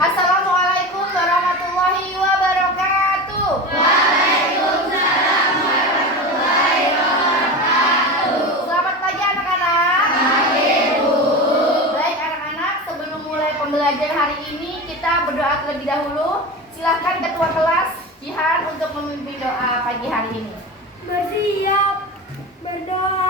Assalamualaikum warahmatullahi wabarakatuh. Waalaikumsalam warahmatullahi wabarakatuh. Selamat pagi anak-anak. Pagi, Bu. Baik anak-anak, sebelum mulai pembelajaran hari ini kita berdoa terlebih dahulu. Silahkan ketua kelas Jihan untuk memimpin doa pagi hari ini. Bersiap berdoa.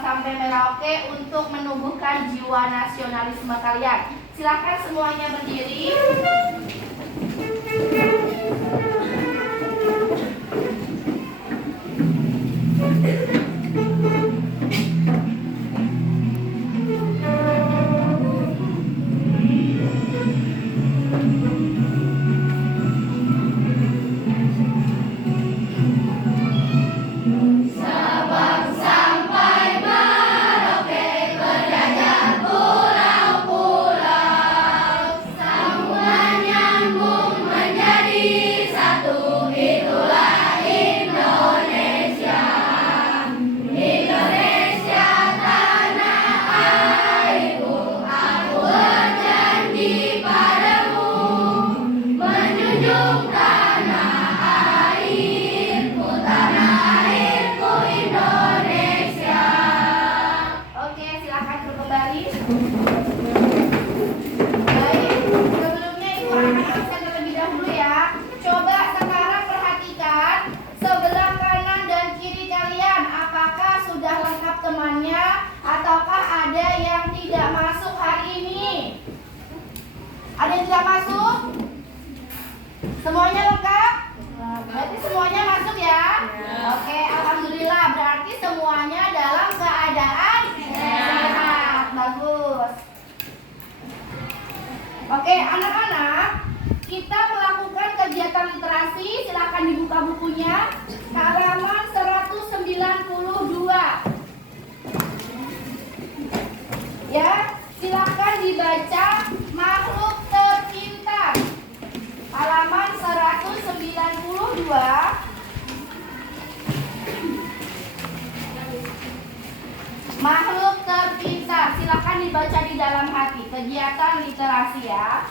Sampai Merauke untuk menumbuhkan jiwa nasionalisme kalian. Silahkan semuanya berdiri. Ada yang tidak masuk? Semuanya lengkap? Berarti semuanya masuk ya? Oke, alhamdulillah. Berarti semuanya dalam keadaan sehat. Bagus. Oke, anak-anak, kita melakukan kegiatan literasi. Silakan dibuka bukunya. Halaman 192. Ya, silakan dibaca makhluk terpintar. Halaman 192. Makhluk terpintar. Silakan dibaca di dalam hati. Kegiatan literasi ya.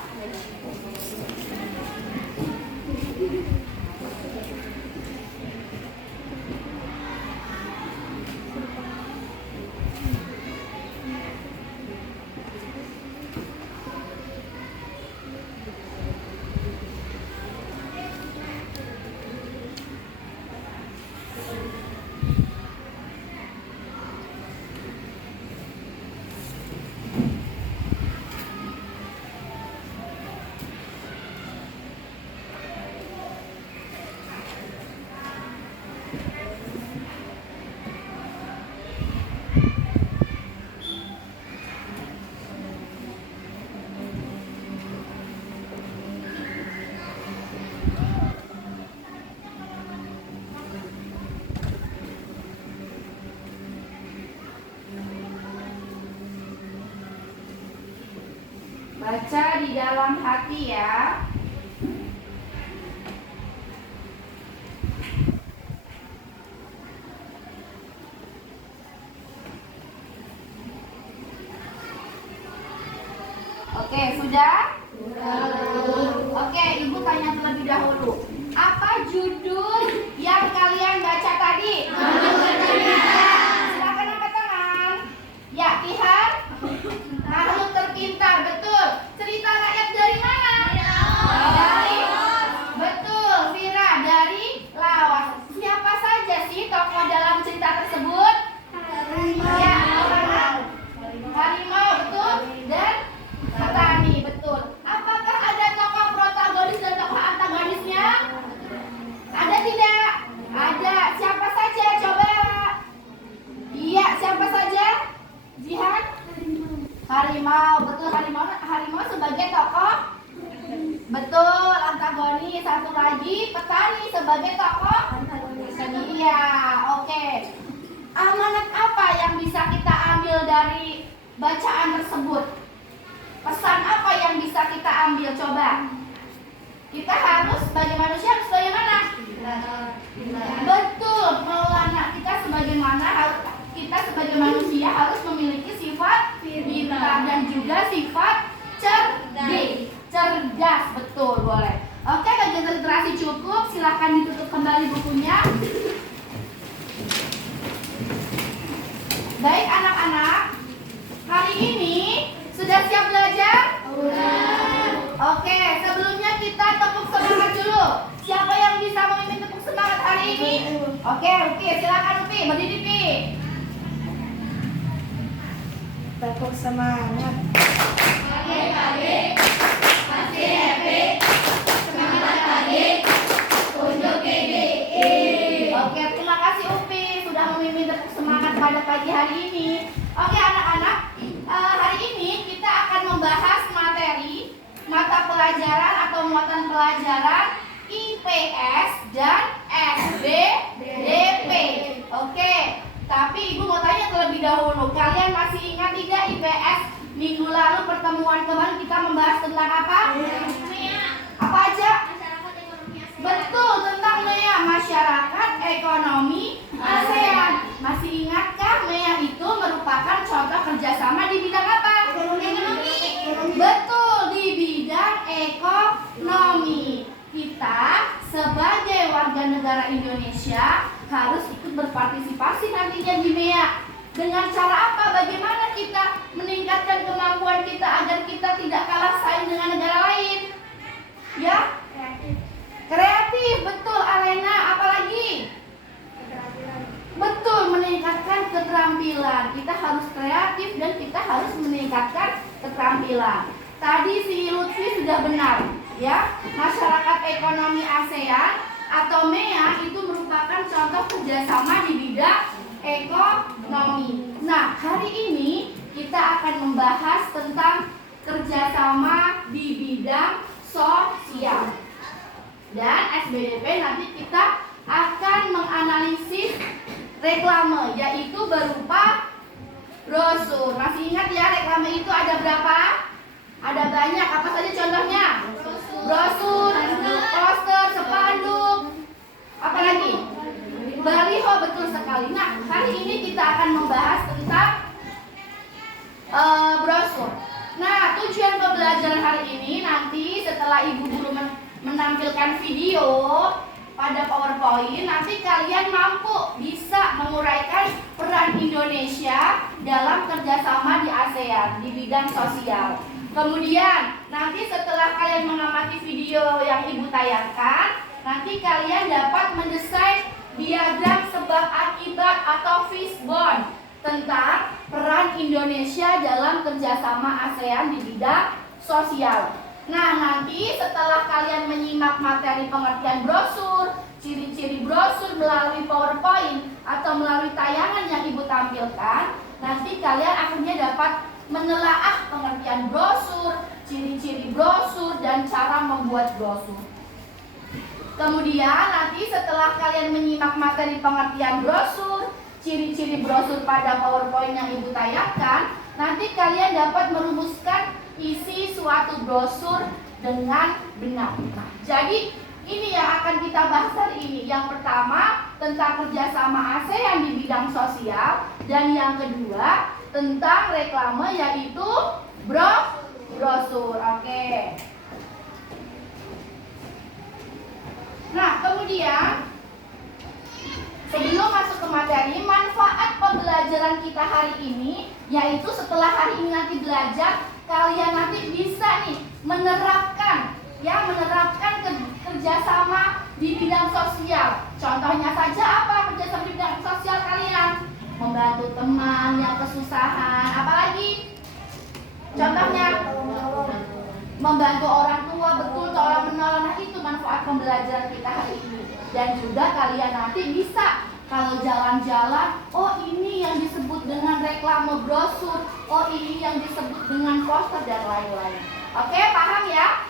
Baca di dalam hati ya. Oke, sudah? Oke, Ibu tanya terlebih dahulu. Apa judul yang kalian baca tadi? Silakan angkat tangan. Ya, Ihan. Makhluk terpintar, betul. Cerita rakyat dari mana? Dari betul, Vira dari Lawas. Siapa saja sih tokoh dalam cerita tersebut? Ya, harimau, betul. Dan petani, betul. Apakah ada tokoh protagonis dan tokoh antagonisnya? Ada tidak? Ada. Siapa saja? Coba. Iya, siapa saja? Jihan? Harimau, betul. Harimau sebagai tokoh. Betul, antagonis. Satu lagi, petani sebagai tokoh. Iya, oke. Amanat apa yang bisa kita ambil dari bacaan tersebut? Pesan apa yang bisa kita ambil? Coba. Kita harus sebagai manusia harus bagaimana? Betul, Maulana. Kita sebagai manusia harus memiliki sifat pintar dan juga sifat cerdas. Betul, boleh. Oke, bagian literasi cukup. Silahkan ditutup kembali bukunya. Baik anak-anak, hari ini sudah siap belajar? Oke, sebelumnya kita tepuk semangat dulu. Siapa yang bisa memimpin tepuk semangat hari ini? Oke, Upi, silakan Upi, berdiri Upi. Tepuk semangat. Adik-adik masih happy. Semangat adik untuk KDI. Oke, terima kasih Upi sudah memimpin tepuk semangat pada pagi hari ini. Oke anak-anak, hari ini kita akan membahas materi mata pelajaran atau muatan pelajaran IPS dan SBDP. Oke, tapi Ibu mau tanya terlebih dahulu, kalian masih ingat tidak IPS minggu lalu pertemuan kemarin kita membahas tentang apa? Apa aja? Betul, tentang MEA, masyarakat ekonomi ASEAN. Masih ingatkah MEA itu merupakan contoh kerjasama di bidang apa? Ekonomi. Betul, di bidang ekonomi. Kita sebagai warga negara Indonesia harus ikut berpartisipasi nantinya di MEA. Dengan cara apa? Bagaimana kita meningkatkan kemampuan kita agar kita tidak kalah saing dengan negara lain? Ya? Kreatif, betul. Alena, apalagi? Betul, meningkatkan keterampilan. Kita harus kreatif dan kita harus meningkatkan keterampilan. Tadi si Lutfi sudah benar, ya. Masyarakat ekonomi ASEAN atau MEA itu merupakan contoh kerjasama di bidang ekonomi. Nah, hari ini kita akan membahas tentang kerjasama di bidang sosial. Dan SBDP nanti kita akan menganalisis reklame, yaitu berupa brosur. Masih ingat ya, reklame itu ada berapa? Ada banyak. Apa saja contohnya? Brosur, poster, spanduk, apa lagi? Baliho, betul sekali. Nah, hari ini kita akan membahas tentang brosur. Nah, tujuan pembelajaran hari ini nanti setelah ibu guru menampilkan video pada PowerPoint, nanti kalian mampu bisa menguraikan peran Indonesia dalam kerjasama di ASEAN di bidang sosial. Kemudian nanti setelah kalian mengamati video yang ibu tayangkan, nanti kalian dapat mendesain diagram sebab akibat atau fishbone tentang peran Indonesia dalam kerjasama ASEAN di bidang sosial. Nah, nanti setelah kalian menyimak materi pengertian brosur, ciri-ciri brosur melalui PowerPoint atau melalui tayangan yang ibu tampilkan, nanti kalian akhirnya dapat menelaah pengertian brosur, ciri-ciri brosur, dan cara membuat brosur. Kemudian nanti setelah kalian menyimak materi pengertian brosur, ciri-ciri brosur pada PowerPoint yang ibu tayangkan, nanti kalian dapat merumuskan isi suatu brosur dengan benar. Nah, jadi ini yang akan kita bahas hari ini. Yang pertama tentang kerjasama ASEAN di bidang sosial, dan yang kedua tentang reklame, yaitu brosur. brosur. Oke. Nah, kemudian sebelum masuk ke materi, manfaat pembelajaran kita hari ini, yaitu setelah hari ini nanti belajar, kalian nanti bisa nih menerapkan kerjasama di bidang sosial. Contohnya saja apa kerjasama di bidang sosial kalian? Membantu teman yang kesusahan. Apalagi? Contohnya membantu orang tua, betul, tolong menolong. Nah, itu manfaat pembelajaran kita hari ini. Dan juga kalian nanti bisa kalau jalan-jalan, oh ini yang disebut dengan reklame brosur, oh ini yang disebut dengan poster dan lain-lain. Oke, paham ya?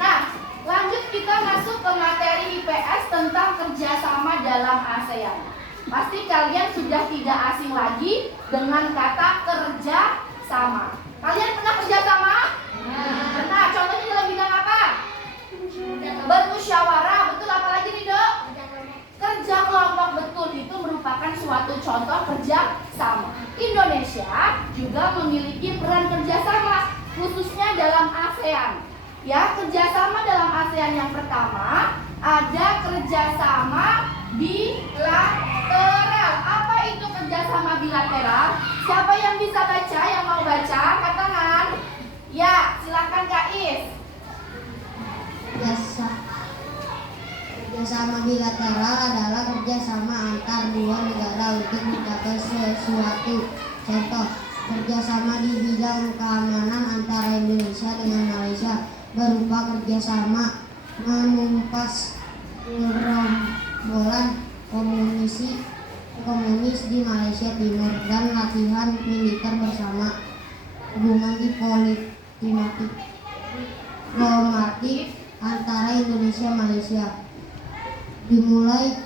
Nah, lanjut kita masuk ke materi IPS tentang kerjasama dalam ASEAN. Pasti kalian sudah tidak asing lagi dengan kata kerja sama. Kalian pernah kerjasama? Nah, contohnya dalam bidang apa? Bermusyawarah, betul. Apalagi nih, Dok? Kerja kelompok, betul. Itu merupakan suatu contoh kerja sama. Indonesia juga memiliki peran kerjasama, khususnya dalam ASEAN. Ya, kerjasama dalam ASEAN yang pertama ada kerjasama bilateral. Apa itu kerjasama bilateral? Siapa yang bisa baca? Yang mau baca, angkat tangan. Ya, silakan Kak Is. Kerjasama bilateral adalah kerjasama antar dua negara untuk mencapai sesuatu. Contoh, kerjasama di bidang keamanan antara Indonesia dengan Malaysia berupa kerjasama menumpas gerombolan komunis di Malaysia Timur dan latihan militer bersama. Hubungan diplomatik antara Indonesia dan Malaysia dimulai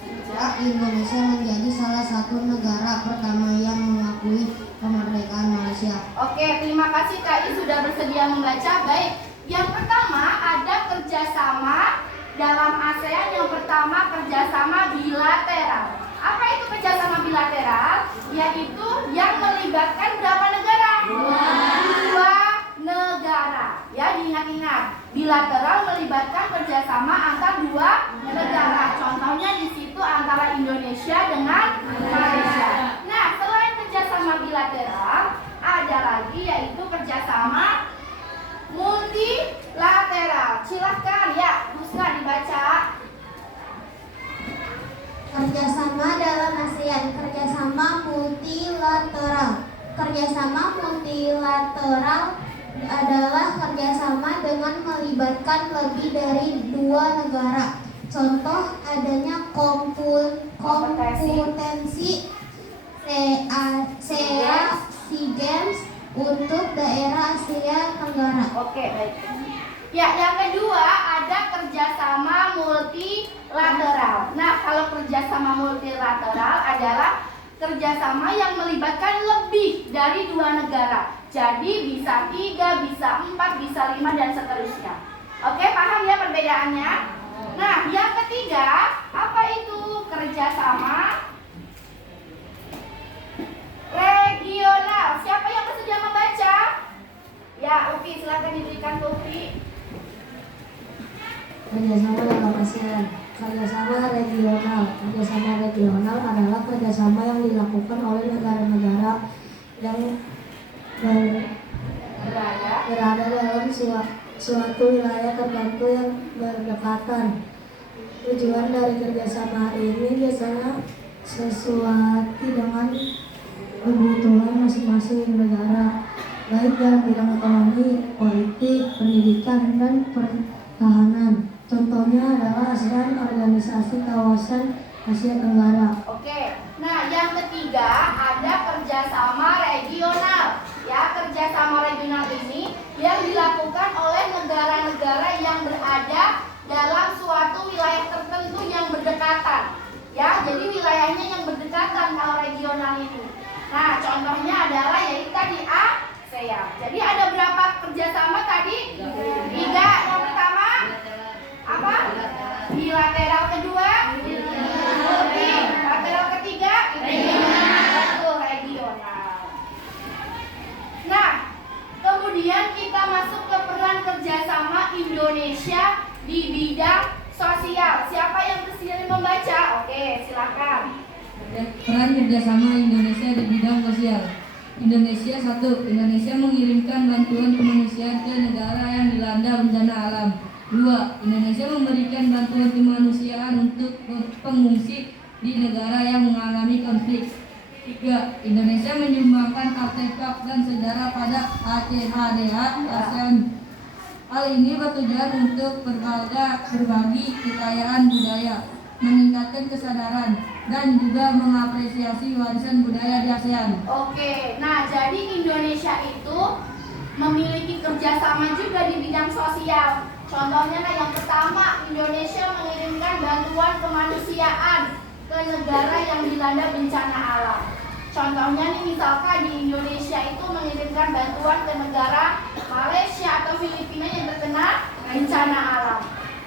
sejak Indonesia menjadi salah satu negara pertama yang mengakui kemerdekaan Malaysia. Oke, terima kasih Kak Is sudah bersedia membaca. Baik, yang pertama ada kerjasama dalam ASEAN. Yang pertama kerjasama bilateral. Apa itu kerjasama bilateral? Yaitu yang melibatkan berapa negara? Dua negara. Ya, diingat-ingat. Bilateral melibatkan kerjasama antar dua negara. Contohnya di situ antara Indonesia dengan Malaysia. Nah, selain kerjasama bilateral, ada lagi yaitu kerjasama multilateral. Silahkan ya, Busna dibaca. Kerjasama dalam ASEAN, kerjasama multilateral. Kerjasama multilateral adalah kerjasama dengan melibatkan lebih dari dua negara. Contoh adanya kompetensi SEA Games untuk daerah Asia Tenggara. Oke, baik. Ya, yang kedua ada kerjasama multilateral. Nah, kalau kerjasama multilateral adalah kerjasama yang melibatkan lebih dari dua negara. Jadi bisa 3, bisa 4, bisa 5 dan seterusnya. Oke, paham ya perbedaannya? Nah, yang ketiga apa itu kerjasama regional? Siapa yang bersedia membaca? Ya, Upi, silakan diberikan ke Upi. Kerjasama dalam ASEAN. Kerjasama regional. Kerjasama regional adalah kerjasama yang dilakukan oleh negara-negara yang berada dalam suatu wilayah tertentu yang berdekatan. Tujuan dari kerjasama ini biasanya sesuai dengan kebutuhan masing-masing negara, baik dalam bidang ekonomi, politik, pendidikan, dan pertahanan. Contohnya adalah ASEAN, Organisasi Kawasan Asia Tenggara. Oke, nah yang ketiga ada kerjasama regional. Ya, kerjasama regional ini yang dilakukan oleh negara-negara yang berada dalam suatu wilayah tertentu yang berdekatan. Ya, jadi wilayahnya yang berdekatan kalau regional ini. Nah, contohnya adalah yaitu tadi ASEAN. Jadi ada berapa kerjasama tadi? 3. Yang pertama apa? Bilateral. Kedua? Multilateral. Ketiga? Regional. Betul, regional. Nah, kemudian silakan. Peran kerjasama Indonesia di bidang sosial. Indonesia 1. Indonesia mengirimkan bantuan kemanusiaan ke negara yang dilanda bencana alam. 2. Indonesia memberikan bantuan kemanusiaan untuk pengungsi di negara yang mengalami konflik. 3. Indonesia menyumbangkan artefak dan sejarah pada ACHDA ASEAN. Hal ini bertujuan untuk berbagi kekayaan budaya, meningkatkan kesadaran, dan juga mengapresiasi warisan budaya di ASEAN. Oke, nah jadi Indonesia itu memiliki kerjasama juga di bidang sosial. Contohnya yang pertama, Indonesia mengirimkan bantuan kemanusiaan ke negara yang dilanda bencana alam. Contohnya nih misalkan di Indonesia itu mengirimkan bantuan ke negara Malaysia atau Filipina yang terkena bencana alam.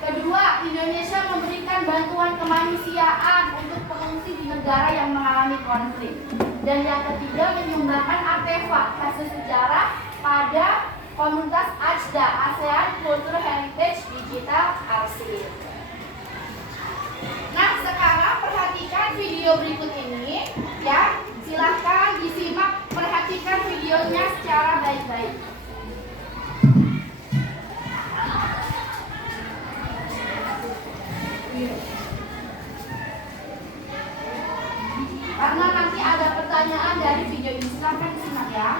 Kedua, Indonesia memberikan bantuan kemanusiaan untuk pengungsi di negara yang mengalami konflik. Dan yang ketiga, menyumbangkan artefak hasil sejarah pada komunitas ACHDA ASEAN Cultural Heritage Digital Archive. Nah, sekarang perhatikan video berikut ini ya. Silahkan disimak, perhatikan videonya secara baik-baik. Karena nanti ada pertanyaan dari video ini, silahkan disimak ya.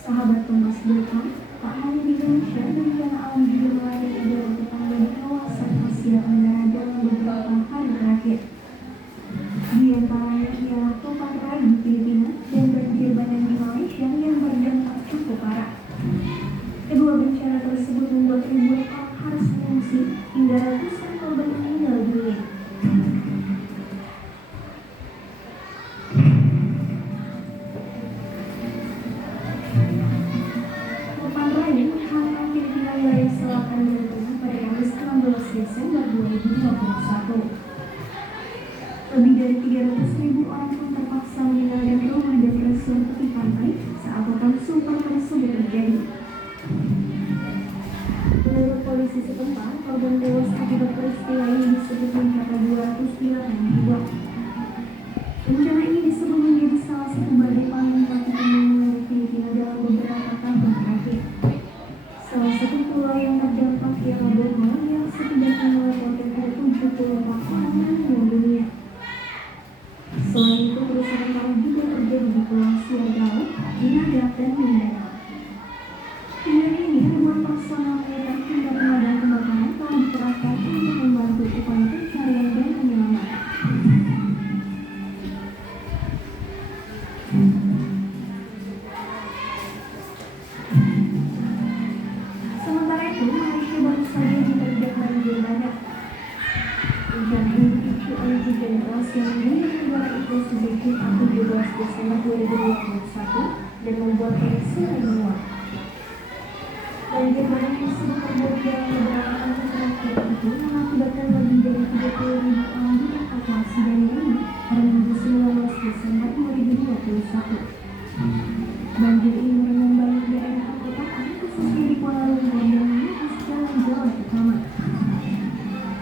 Sahabat Kompas.com, tak hanya di Indonesia, bencana alam juga melanda negara tetangga di kawasan Asia Tenggara dalam beberapa hari terakhir. Di antaranya ialah topan rai di Filipina dan banjir bandang di Malaysia yang berdampak cukup parah. Kedua bencana tersebut membuat ribuan orang harus mengungsi hingga ratusan korban meninggal dunia. Topan rai menghantam Filipina wilayah selatan dan tengah pada Kamis 16 Desember 2021. Lebih dari 300.000 orang pun terpaksa meninggalkan rumah dan bersuara tepi pantai saat topan super tersebut terjadi. Menurut polisi setempat, korban tewas akibat peristiwa ini disebut mencapai 208 jiwa. Bencana ini disebut menjadi salah satu badai paling mematikan yang melanda Filipina dalam beberapa tahun terakhir. Salah satu pulau yang terdampak ialah Bohol yang setidaknya melaporkan ada 74 orang meninggal dunia. Selain itu, kerusakan parah juga terjadi di Pulau Siargao, Inagrak, dan Mindanao. Hingga kini, ribuan personel militer hingga pemadam kebakaran telah dikerahkan untuk membantu upaya pencarian dan penyelamatan. Sementara itu, Malaysia baru saja diterjang banjir bandang. Bencana ini dipicu oleh hujan deras yang mengguyur negara itu sejak Jumat 17 Desember 2021 dan membuat air sungai meluap. Banjir bandang tersebut terjadi dalam beberapa tahun terakhir itu mengakibatkan lebih dari 30.000 orang dievakuasi dari rumah pada Minggu 19 Desember 2021. Banjir ini merendam banyak daerah perkotaan, khususnya di Kuala Lumpur dan menembus jalan-jalan utama.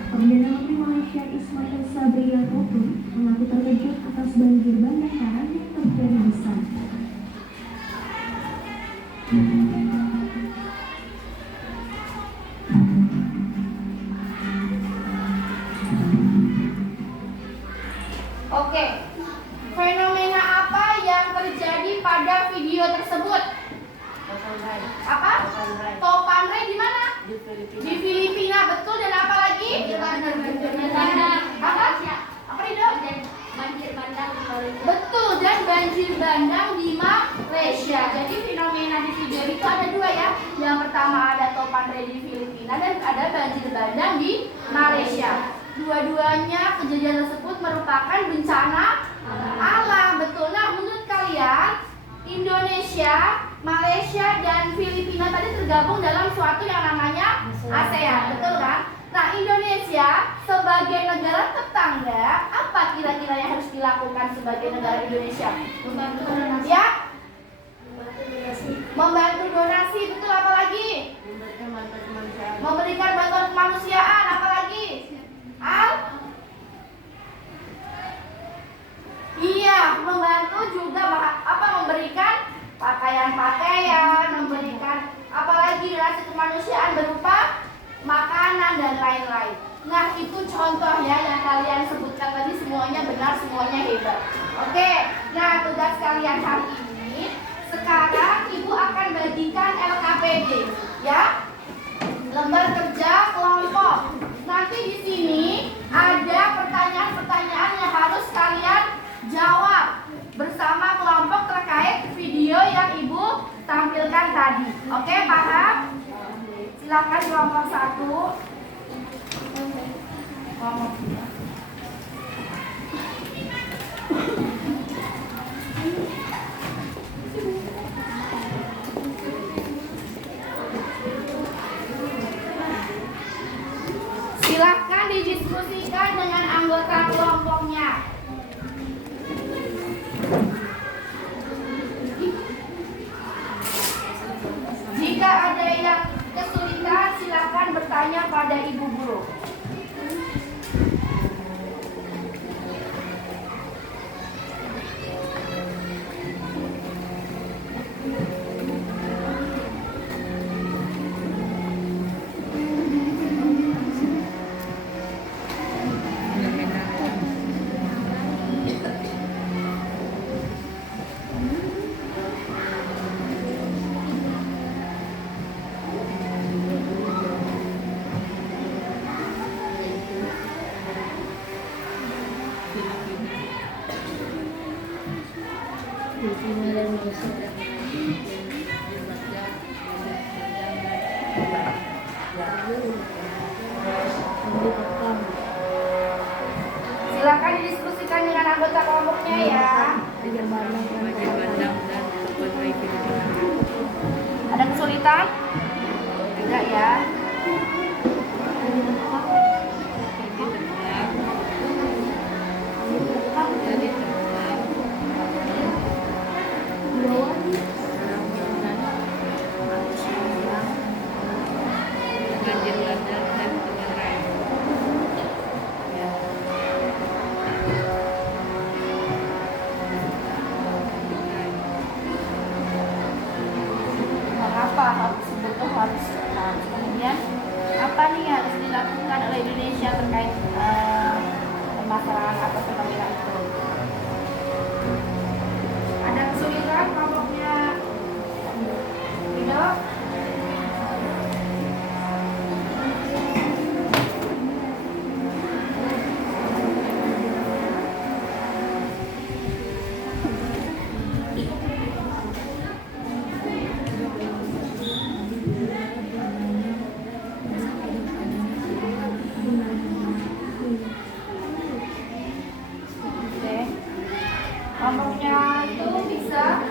Perdana Menteri Malaysia Ismail Sabri Yaakob mengaku terkejut atas banjir bandang parah yang terjadi di sana. Oke, fenomena apa yang terjadi pada video tersebut? Apa? Topan rai di mana? Di Filipina, betul. Dan apa lagi? Apa? Apa itu? Banjir bandang di Malaysia. Betul, dan banjir bandang di Malaysia. Jadi fenomena di video itu ada dua ya. Yang pertama ada topan rai di Filipina dan ada banjir bandang di Malaysia. Dua-duanya kejadian tersebut merupakan bencana alam, betul. Nah, menurut kalian Indonesia, Malaysia, dan Filipina tadi tergabung dalam suatu yang namanya ASEAN, betul kan? Nah, Indonesia sebagai negara tetangga, apa kira-kira yang harus dilakukan sebagai negara Indonesia? Membantu donasi. Ya? Membantu donasi, betul. Apa Memberikan bantuan kemanusiaan, apalagi? Al? Iya, membantu juga memberikan pakaian-pakaian, memberikan apalagi relasi kemanusiaan berupa makanan dan lain-lain. Nah, itu contoh ya yang kalian sebutkan tadi, semuanya benar, semuanya hebat. Oke, nah tugas kalian hari ini, sekarang Ibu akan bagikan LKPD ya, lembar kerja kelompok. Nanti di sini ada pertanyaan-pertanyaan yang harus kalian jawab bersama kelompok terkait video yang Ibu tampilkan tadi. Oke, paham? Silakan kelompok 1. Silahkan didiskusikan dengan anggota kelompoknya. Jika ada yang kesulitan, silakan bertanya pada Ibu Guru. Silakan didiskusikan dengan anggota kelompoknya ya. Ada kesulitan? Tidak ya. Harus kemudian apa nih harus dilakukan oleh Indonesia terkait permasalahan atas fenomena itu. Ada kesulitan kelompoknya tidak? Kelompoknya itu bisa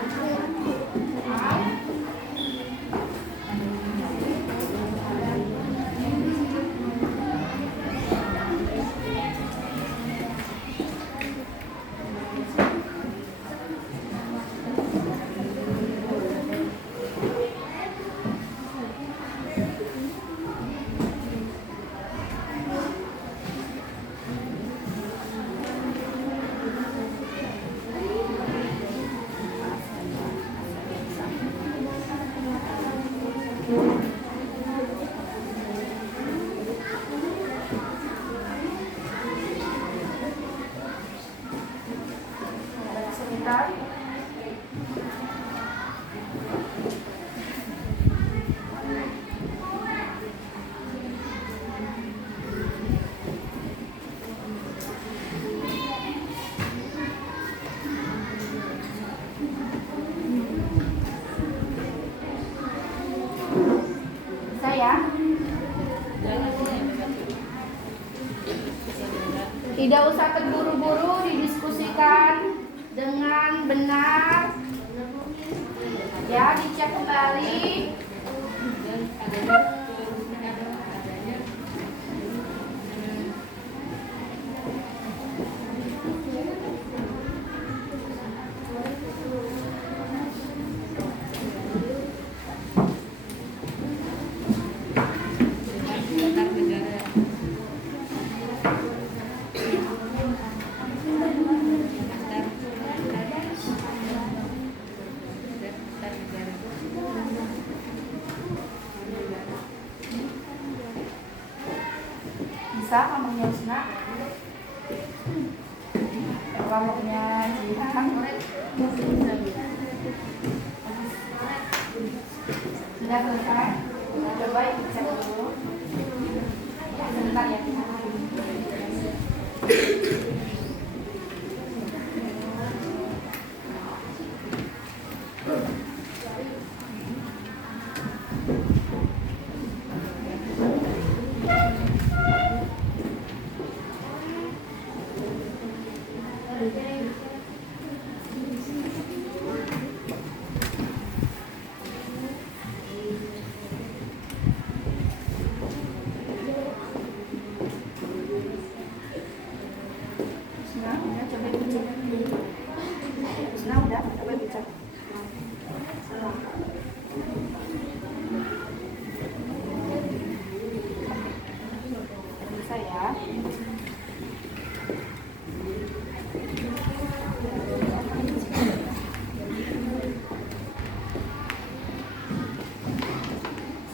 sebentar. Bisa ya? Tidak usah terburu-buru, didiskusikan dengan benar. Ya, dicek kembali. bisa ngomongnya Husna? Kelompoknya Jihan sudah selesai? Coba cek dulu. Ya, sebentar ya.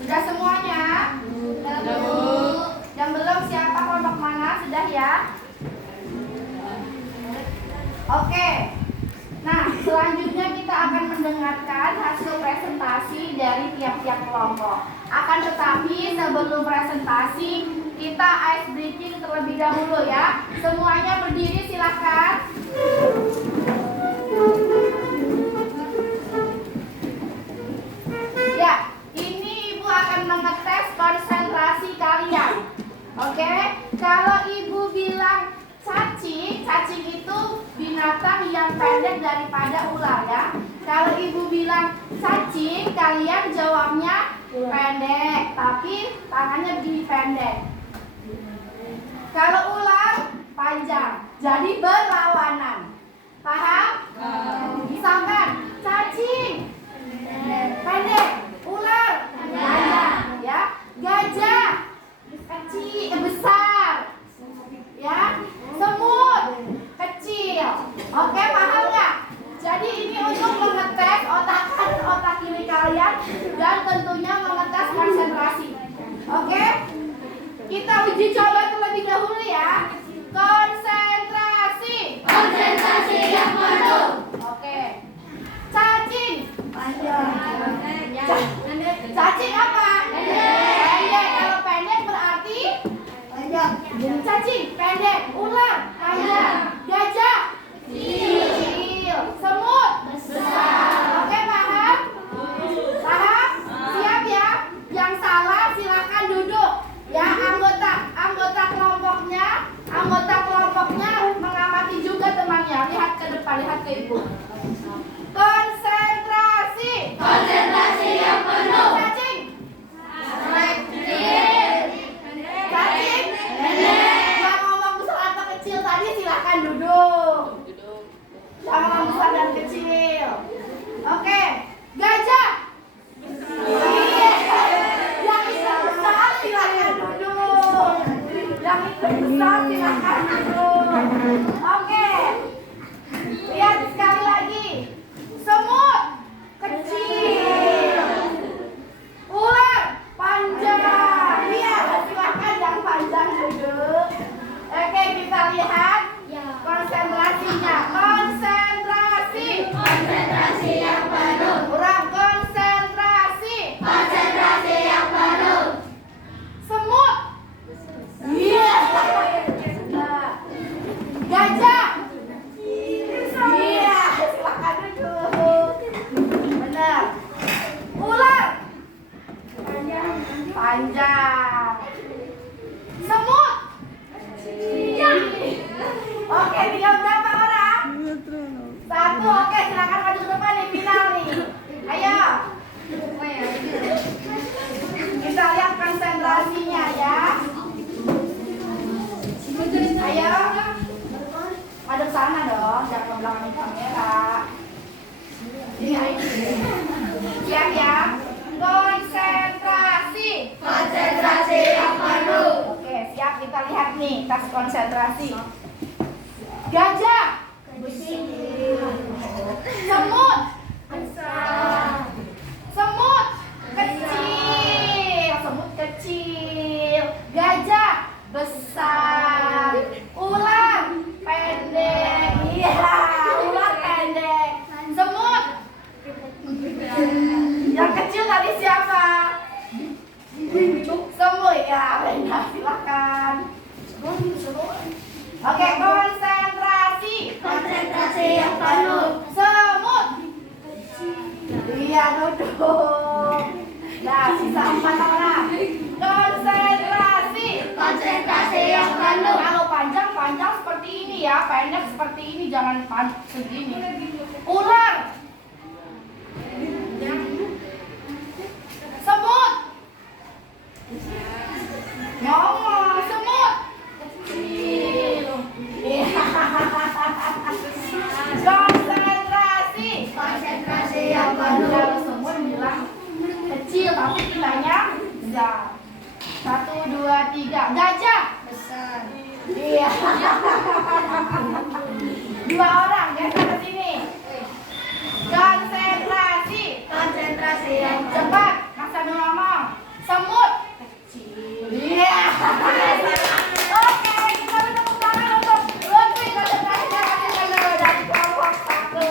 Sudah semuanya? Yang belum siapa kelompok mana? Sudah ya? Oke. Nah, selanjutnya kita akan mendengarkan hasil presentasi dari tiap-tiap kelompok. Akan tetapi sebelum presentasi, kita ice breaking terlebih dahulu ya. Semuanya berdiri silakan. Ya, ini Ibu akan mengetes konsentrasi kalian. Oke, kalau Ibu bilang cacing, cacing itu binatang yang pendek daripada ular ya. Kalau Ibu bilang cacing, kalian jawabnya pendek, tapi tangannya pendek. Kalau ular panjang, jadi berlawanan. Paham? Disamakan. Cacing pendek, ular panjang, ya. Gajah kecil, besar, ya. Semut kecil. Oke, paham nggak? Jadi ini untuk mengetes otak kanan, otak kiri kalian dan tentunya mengetes konsentrasi. Oke? Kita uji coba terlebih dahulu ya. Konsentrasi. Konsentrasi yang penuh. Oke. Cacing. Cacing apa? Pendek. Kalau pendek berarti panjang. Cacing pendek. Ular panjang. Gajah kecil. Semut besar. Oke, paham? Paham? Siap ya? Yang salah silakan duduk. Ya, anggota kelompoknya mengamati juga temannya. Lihat ke depan, lihat ke Ibu. Konsentrasi. Konsentrasi yang penuh. Cacing. Cacing. Yang ngomong besar atau kecil tadi silakan duduk. Yang ngomong besar dan kecil. Oke. Gajah. Yang itu besar silakan duduk. Yang itu besar silakan duduk. Oke. Lihat sekali lagi. Semut kecil. Ular panjang. Lihat, silakan yang panjang duduk. Oke, kita lihat konsentrasinya. Konsentrasi. Konsentrasi yang penuh. Kurang konsentrasi. Konsentrasi yang penuh. Semut. Iya. Gajah. Iya, silakan duduk. Benar. Ular. Panjang. Semut. Iya. Oke, tinggal berapa orang? 1. Oke, silakan maju ke depan nih, final nih. Ayo. Kita lihat konsentrasinya ya. Ayo. Madep sana dong, jangan membelakangi kamera. Ini ayo. Siap ya. Konsentrasi. Konsentrasi yang penuh. Oke, siap, kita lihat nih tes konsentrasi. Gajah. Semut. Semut kecil. Semut kecil. Gajah besar. Oke, konsentrasi. Konsentrasi yang penuh. Semut. Iya, duduk. Nah, sisa 4 orang. Konsentrasi. Konsentrasi yang penuh. Kalau panjang seperti ini ya, pendek seperti ini, jangan segini. Ular. Semut. Ngomong, semut. Kecil. Konsentrasi. Konsentrasi yang penuh. Kalau semut bilang kecil, tapi kitanya besar. 1, 2, 3. Gajah. Besar. Iya. 2 orang geser ke sini. Konsentrasi. Konsentrasi yang penuh. Cepat, masa dulu ngomong. Semut. Kecil. Iya. Oke, kita bertepuk tangan untuk Lutfi konsentrasi dari kelompok 1.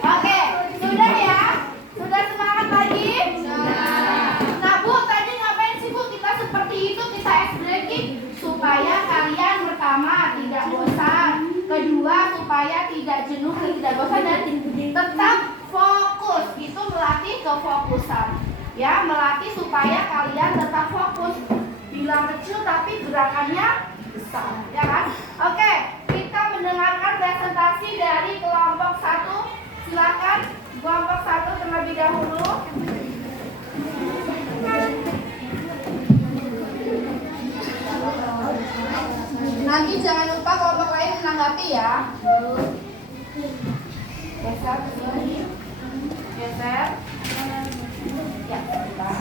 Oke, sudah ya? Sudah semangat lagi? Nah, Bu, tadi ngapain sih, Bu? Kita seperti itu, kita ice breaking supaya kalian pertama tidak bosan, kedua supaya tidak jenuh dan tidak bosan dan tetap fokus. Itu melatih kefokusan. Ya, melatih supaya kalian tetap fokus. Bilang kecil tapi gerakannya besar, ya kan? Oke, kita mendengarkan presentasi dari kelompok 1. Silakan kelompok 1 terlebih dahulu. Nanti jangan lupa kelompok lain menanggapi ya. Geser ke sini. Geser. Ya, sebentar.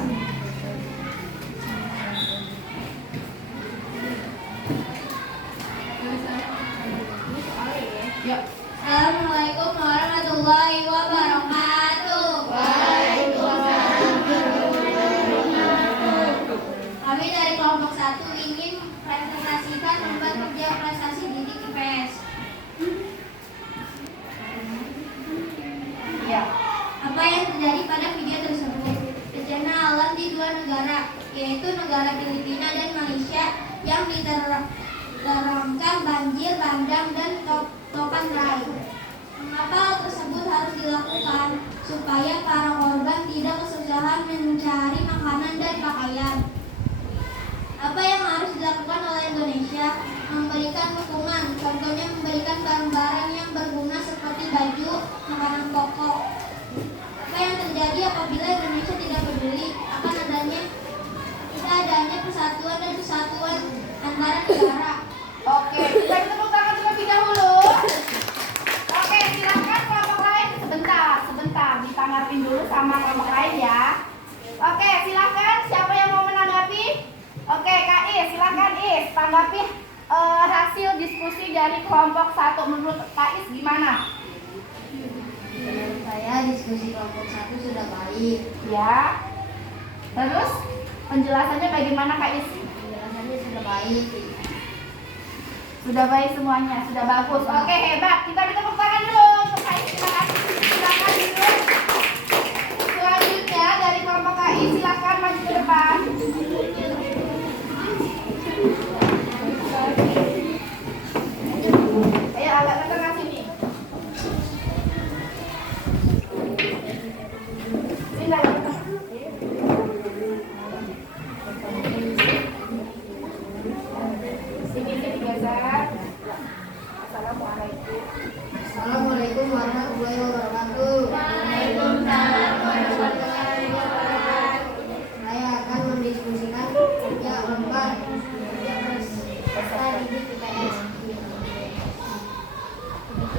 Yuk. Assalamualaikum warahmatullahi wabarakatuh. Kami dari kelompok 1 ingin presentasikan membuat kerja prestasi didik IPS. Ya. Apa yang terjadi pada video tersebut? Bencana alam di 2 negara, yaitu negara Filipina dan Malaysia yang diterangkan banjir bandang dan topan rai. Mengapa hal tersebut harus dilakukan? Supaya para korban tidak kesusahan mencari makanan dan pakaian. Apa yang harus dilakukan oleh Indonesia? Memberikan dukungan, contohnya memberikan barang-barang yang berguna seperti baju, makanan pokok. Apa yang terjadi apabila Indonesia tidak peduli akan adanya persatuan dan kesatuan antara negara? Oke, kita tepuk tangan terlebih dahulu. Oke, silakan kelompok lain sebentar, ditanggapin dulu sama kelompok lain ya. Oke, silakan siapa yang mau menanggapi? Oke, Kak Is, silakan Is, tanggapi hasil diskusi dari kelompok 1. Menurut Kak Is gimana? Menurut saya diskusi kelompok 1 sudah baik. Ya. Terus penjelasannya bagaimana Kak Is? Penjelasannya sudah baik. Sudah baik semuanya, sudah bagus. Oke, hebat. Kita beri tepuk tangan dulu untuk Kak Is. Terima kasih. Silakan duduk. Selanjutnya dari kelompok Kak Is, silakan maju ke depan. Ayo agak ke tengah sini. Sini agak ke tengah. Sini geser. Assalamualaikum. Assalamualaikum warahmatullahi wabarakatuh. Waalaikumsalam warahmatullahi wabarakatuh. Saya akan mendiskusikan kerja keempat prestasi didik IPS.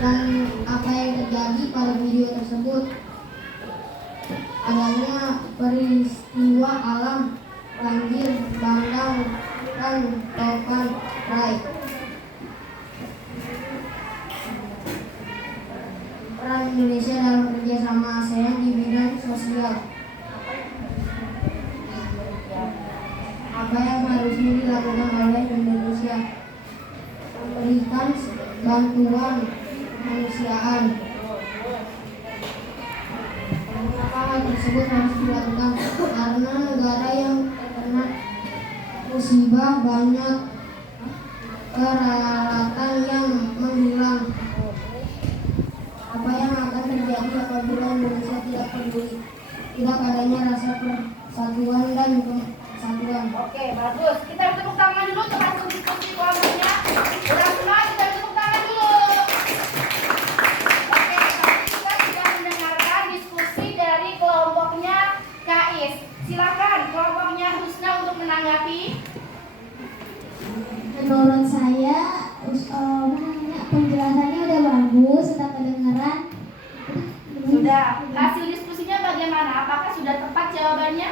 Dan apa yang terjadi pada video tersebut? Adanya peristiwa alam banjir bandang dan topan rai. Peran Indonesia dalam kerjasama ASEAN di bidang sosial. Apa yang harusnya dilakukan oleh Indonesia? Memberikan bantuan kemanusiaan. Mengapa hal tersebut harus dilakukan? Karena negara yang terkena musibah banyak peralatan yang menghilang. Apa yang akan terjadi apabila Indonesia tidak peduli, tidak adanya rasa persatuan dan kesatuan? Oke, bagus. Kita tepuk tangan dulu untuk hasil diskusi kelompoknya. Berat-berat kita tepuk tangan dulu. Oke, tadi kita sudah mendengarkan diskusi dari kelompoknya Kais. Silakan kelompoknya Husna untuk menanggapi. Menurut saya penjelasannya udah bagus, sudah kedengaran. Sudah. Hasil diskusinya bagaimana? Apakah sudah tepat jawabannya?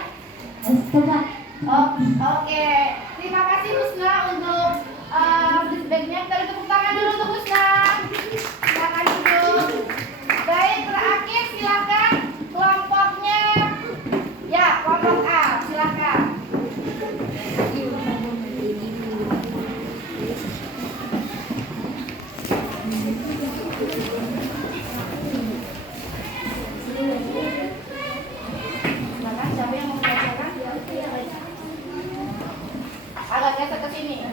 Tepat. Oh, oke. Terima kasih Husna untuk feedbacknya. Kita tepuk tangan dulu untuk Husna. Silakan duduk. Baik, terakhir silakan kelompoknya. Ya, kelompok A, silakan. Silakan, siapa yang mau membacakan? Agak geser ke sini.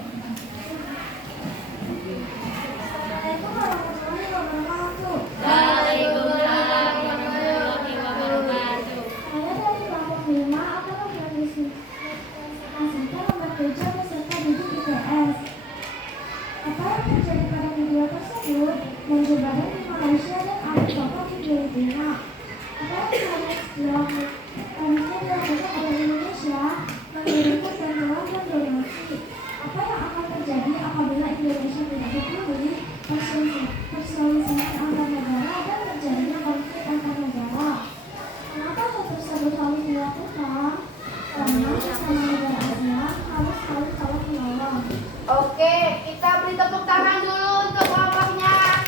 Waalaikumsalam warahmatullahi wabarakatuh. Saya dari kelompok 5 akan mempresentasikan lembar kerja beserta biji IPS. Apa yang terjadi pada video tersebut menyebarkan di Malaysia dan ada tokoh di Filipina. Apa yang harusnya dilakukan oleh Indonesia mengirimkan bantuan dan donasi. Apa yang akan terjadi apabila Indonesia tidak peduli perselisihan antar negara dan terjadinya konflik antar negara? Kenapa hal tersebut harus dilakukan? Karena sesama negara ASEAN harus saling tolong menolong. Oke, kita beri tepuk tangan dulu untuk kelompoknya.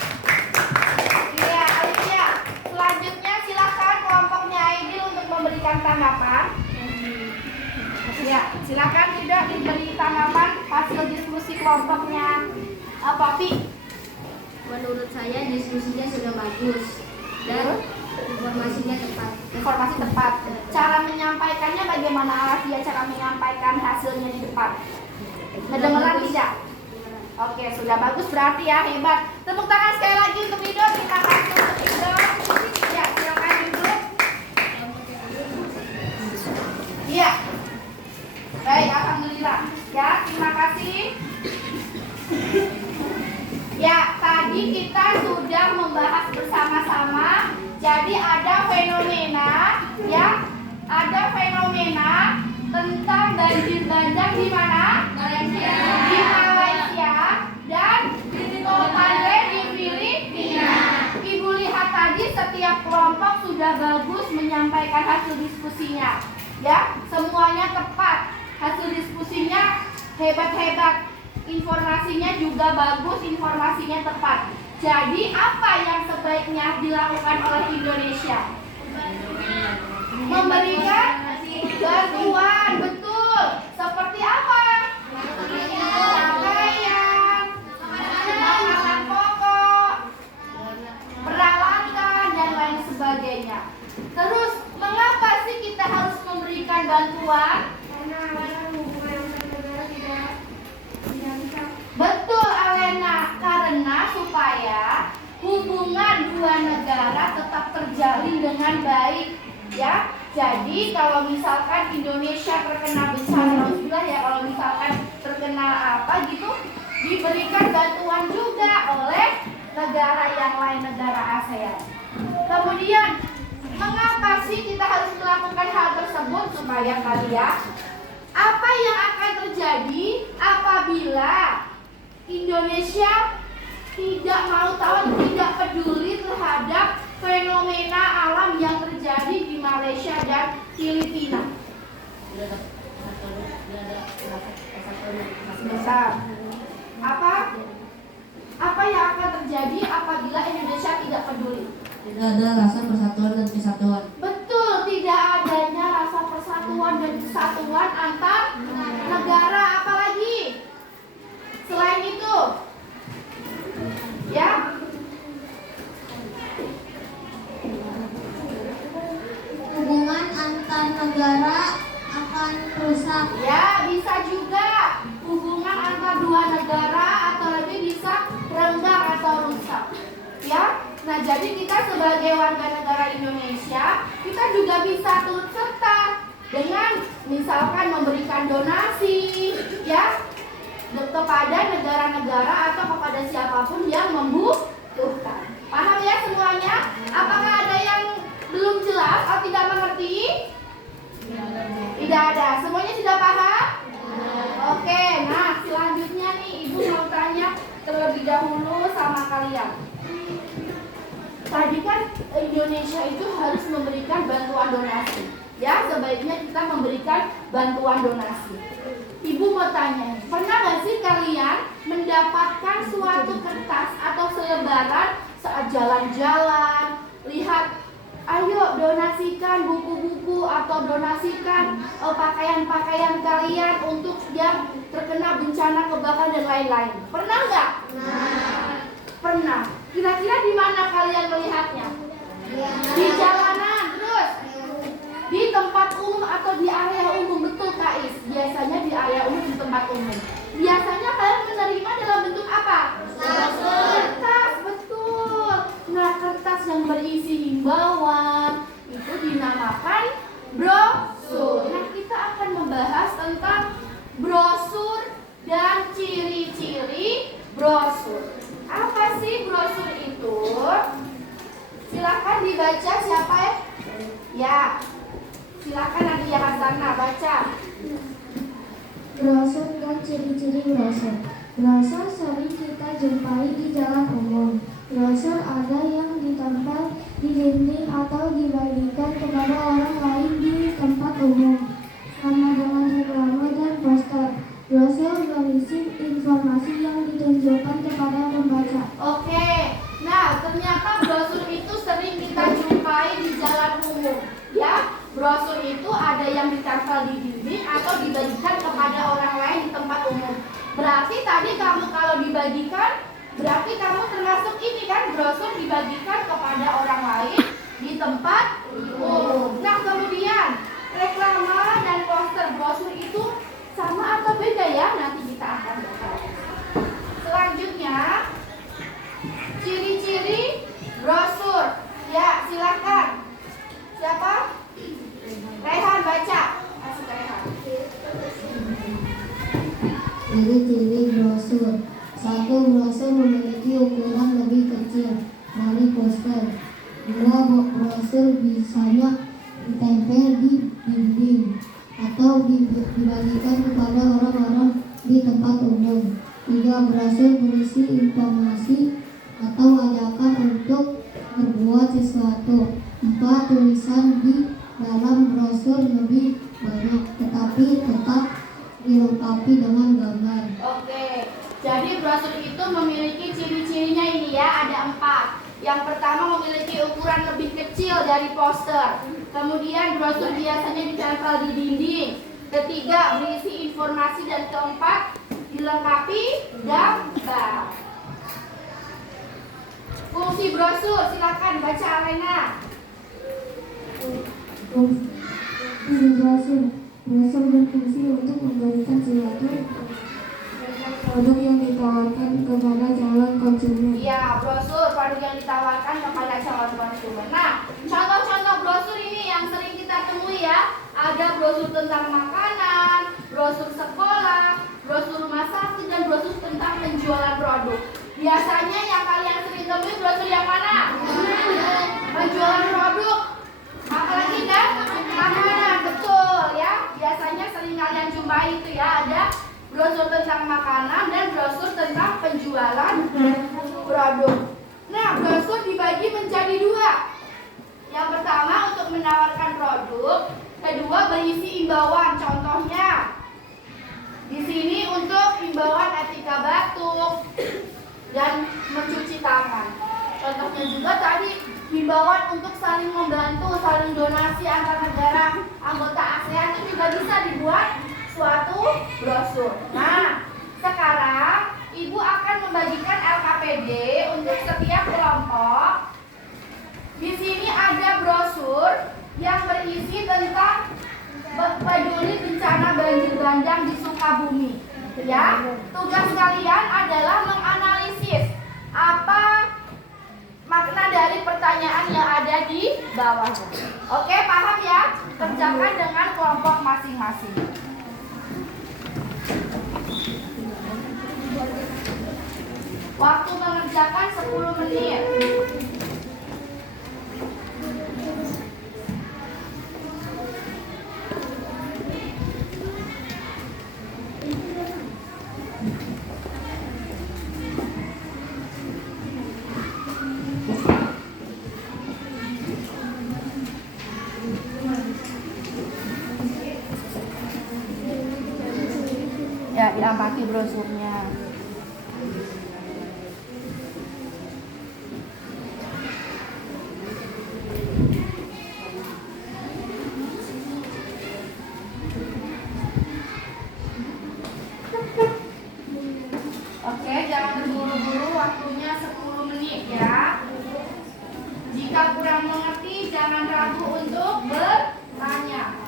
Iya, Alivia. Selanjutnya silakan kelompoknya Aidil untuk memberikan tanggapan. Ya, silakan tidak diberi tanggapan hasil diskusi kelompoknya Poppy. Menurut saya diskusinya sudah bagus dan informasinya tepat. Informasi tepat. Cara menyampaikannya bagaimana Alivia cara menyampaikan hasilnya di depan? Kedengeran tidak? Oke, sudah bagus berarti ya, hebat. Tepuk tangan sekali lagi untuk Rido. Terima kasih untuk Rido. Ya, silakan duduk. Iya. Baik, alhamdulillah. Ya, terima kasih. Ya, tadi kita sudah membahas bersama-sama. Jadi ada fenomena, ya, ada fenomena tentang banjir bandang di mana? Malaysia. Di Malaysia dan di Topande di Filipina. Ibu lihat tadi setiap kelompok sudah bagus menyampaikan hasil diskusinya. Ya, semuanya tepat. Hasil diskusinya hebat-hebat. Informasinya juga bagus, informasinya tepat. Jadi apa yang sebaiknya dilakukan oleh Indonesia? Memberikan bantuan, betul. Seperti apa? Pakaian, makanan pokok, peralatan dan lain sebagainya. Terus mengapa sih kita harus memberikan bantuan? Betul Alena, karena supaya hubungan dua negara tetap terjalin dengan baik, ya. Jadi kalau misalkan Indonesia terkena bencana, ya kalau misalkan terkena apa gitu, diberikan bantuan juga oleh negara yang lain, negara ASEAN. Kemudian mengapa sih kita harus melakukan hal tersebut? Supaya kalian apa yang akan terjadi apabila Indonesia tidak mau tahu, tidak peduli terhadap fenomena alam yang terjadi di Malaysia dan Filipina. Besar. Apa yang akan terjadi apabila Indonesia tidak peduli? Tidak ada rasa persatuan dan kesatuan. Betul, tidak adanya rasa persatuan dan kesatuan antar negara. Apalagi selain itu, ya, Hubungan antar negara akan rusak. ya bisa juga hubungan antar dua negara atau Ya. Nah, jadi kita sebagai warga negara Indonesia, kita juga bisa turut serta dengan misalkan memberikan donasi, ya, kepada negara-negara atau kepada siapapun yang membutuhkan. Paham ya semuanya? Apakah ada yang belum jelas atau tidak mengerti? Tidak ada. Semuanya sudah paham? Oke, nah selanjutnya nih Ibu mau tanya terlebih dahulu sama kalian. Tadi kan Indonesia itu harus memberikan bantuan donasi. Ya, sebaiknya kita memberikan bantuan donasi. Ibu mau tanya, pernah gak sih kalian mendapatkan suatu kertas atau selebaran saat jalan-jalan, lihat, ayo donasikan buku-buku atau donasikan pakaian-pakaian kalian untuk yang terkena bencana kebakaran dan lain-lain. Pernah nggak? Pernah. Kira-kira di mana kalian melihatnya? Di jalanan, terus di tempat umum atau di area umum, betul Kais? Biasanya di area umum, di tempat umum. Biasanya kalian menerima dalam bentuk apa? Kertas, betul. Nah, kertas yang berisi himbauan itu dinamakan brosur. Nah, kita akan membahas tentang brosur dan ciri-ciri brosur. Apa sih brosur itu? Silakan dibaca siapa ya? Ya, silakan Nadia Hasanah baca. Brosur dan ciri-ciri brosur. Brosur sering kita jumpai di jalan umum. Brosur ada yang ditempel di dinding atau dibagikan kepada orang lain di tempat umum, sama dengan reklame dan poster. Brosur berisi informasi yang ditunjukkan kepada pembaca. Oke, nah ternyata brosur itu sering kita jumpai di jalan umum. Ya, brosur itu ada yang ditempel di dinding atau dibagikan kepada orang lain di tempat umum. Berarti tadi kamu kalau dibagikan, berarti kamu termasuk ini kan, brosur dibagikan kepada orang lain di tempat umum. Nah, kemudian reklame dan poster brosur itu sama atau beda ya? Nanti kita akan bahas. Selanjutnya, ciri-ciri brosur. Ya, silakan. Siapa? Rehan baca. Masuk Rehan. Ciri-ciri brosur. 1. Brosur memiliki ukuran lebih kecil dari poster. 2. Brosur biasanya ditempel di dinding atau dibagikan kepada orang-orang di tempat umum. 3. Brosur berisi informasi atau ajakan untuk berbuat sesuatu. 4. Tulisan di dalam brosur lebih banyak, tetapi tetap dilengkapi dengan gambar. Oke, jadi brosur itu memiliki ciri-cirinya ini ya, ada 4. Yang pertama memiliki ukuran lebih kecil dari poster. Kemudian brosur biasanya ditempel di dinding. Ketiga, berisi informasi, dan keempat, dilengkapi gambar. Fungsi brosur, silakan baca Alena. Brosur berfungsi untuk memberikan suatu produk yang ditawarkan kepada calon konsumen. Iya, brosur produk yang ditawarkan kepada calon konsumen. Nah, contoh-contoh brosur ini yang sering kita temui ya. Ada brosur tentang makanan, brosur sekolah, brosur rumah sakit, dan brosur tentang penjualan produk. Biasanya yang kalian sering temui brosur yang mana? Penjualan produk. Apalagi kan? Makanan, betul ya. Biasanya sering kalian jumpai itu ya, ada brosur tentang makanan dan brosur tentang penjualan produk. Nah, brosur dibagi menjadi 2. Yang pertama untuk menawarkan produk, kedua berisi imbauan. Contohnya di sini untuk imbauan etika batuk dan mencuci tangan. Contohnya juga tadi himbauan untuk saling membantu, saling donasi antar negara anggota ASEAN itu juga bisa dibuat suatu brosur. Nah, sekarang Ibu akan membagikan LKPD untuk setiap kelompok. Di sini ada brosur yang berisi tentang peduli bencana banjir bandang di Sukabumi. Ya, tugas kalian adalah menganalisis apa makna dari pertanyaan yang ada di bawahnya. Oke, paham ya? Kerjakan dengan kelompok masing-masing. Waktu mengerjakan 10 menit. Ya, diamati brosurnya. Oke, jangan terburu-buru, waktunya 10 menit ya. Jika kurang mengerti, jangan ragu untuk bertanya.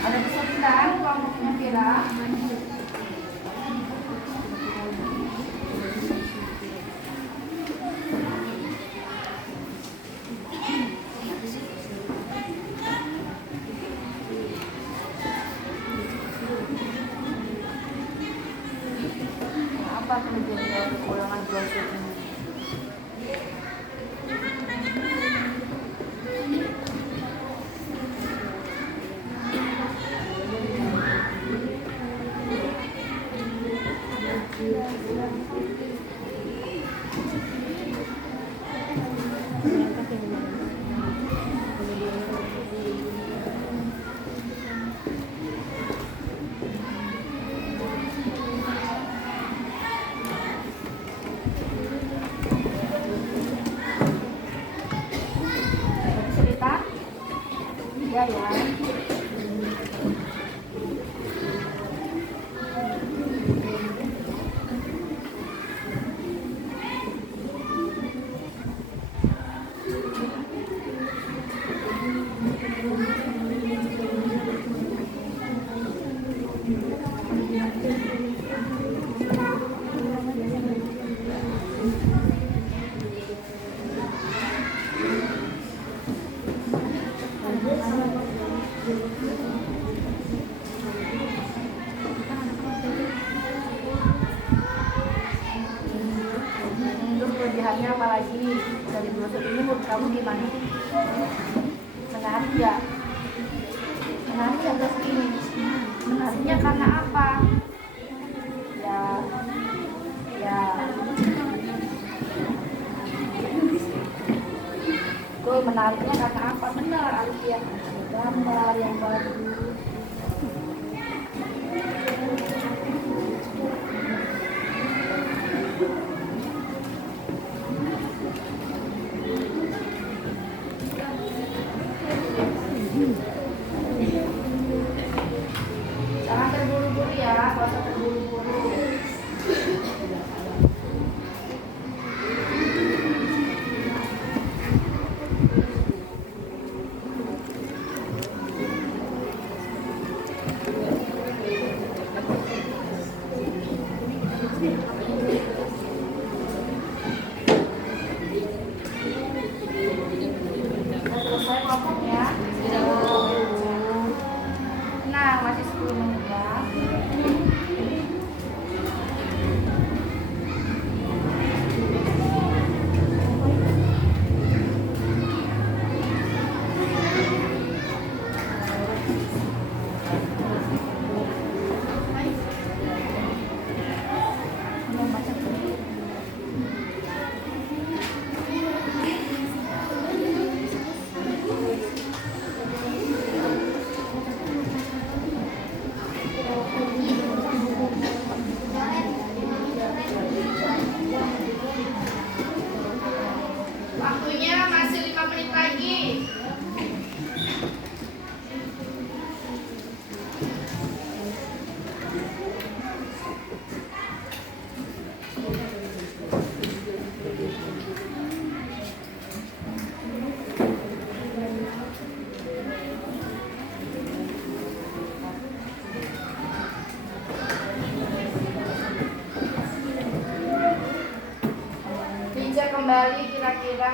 Ada kesulitan kelompoknya Vira? Apa tujuannya kekurangan brosur ini? Kesulitan? Iya ya. Untuk kelebihannya apa lagi dari brosur ini menurut kamu gimana? Menarik ya? Menarik ya guys ini. Menariknya karena apa? Ya. Tuh menariknya karena apa? Benar Alfia. Gambar yang bagus. Jangan terburu-buru ya, gak usah terburu-buru. Selesai kelompoknya?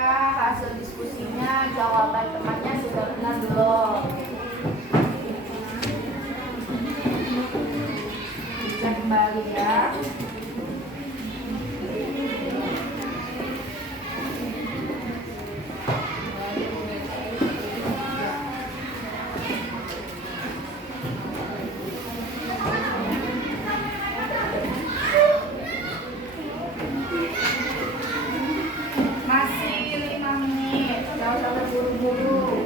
hasil diskusinya, jawaban temannya sudah benar belum? Bisa kembali ya. Masih 5 menit, jangan sampai buru-buru.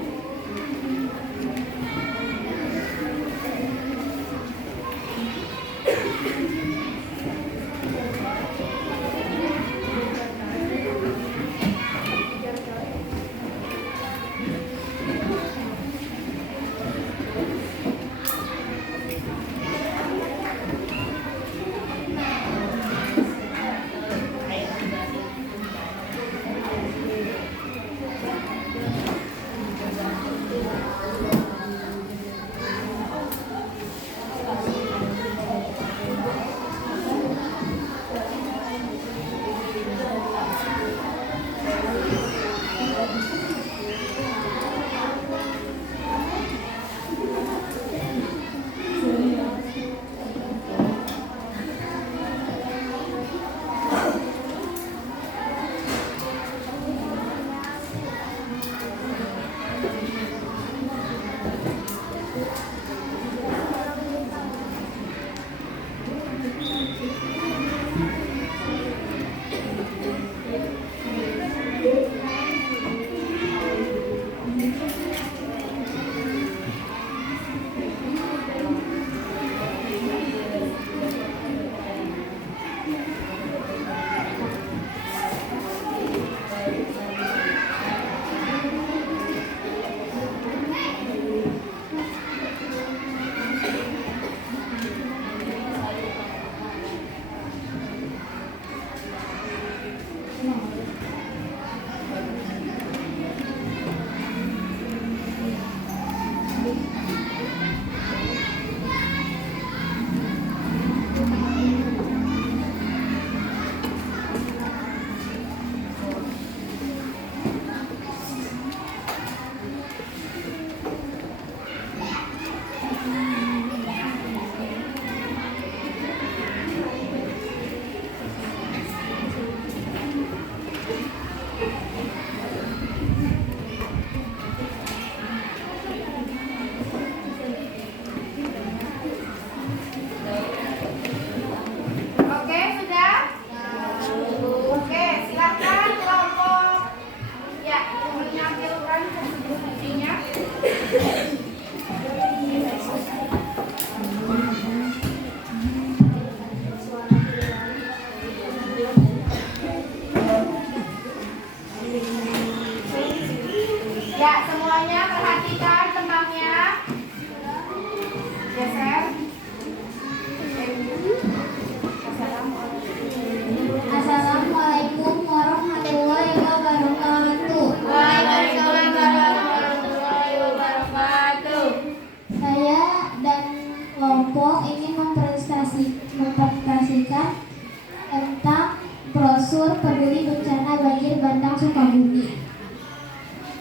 Oke, sudah? Oke, silakan kelompok ya menampilkan kontribusinya. Ya, semuanya perhatikan temannya. Geser. Assalamualaikum warahmatullahi wabarakatuh. Waalaikumsalam warahmatullahi wabarakatuh. Saya dan kelompok ingin mempresentasikan tentang brosur peduli bencana banjir bandang Sukabumi.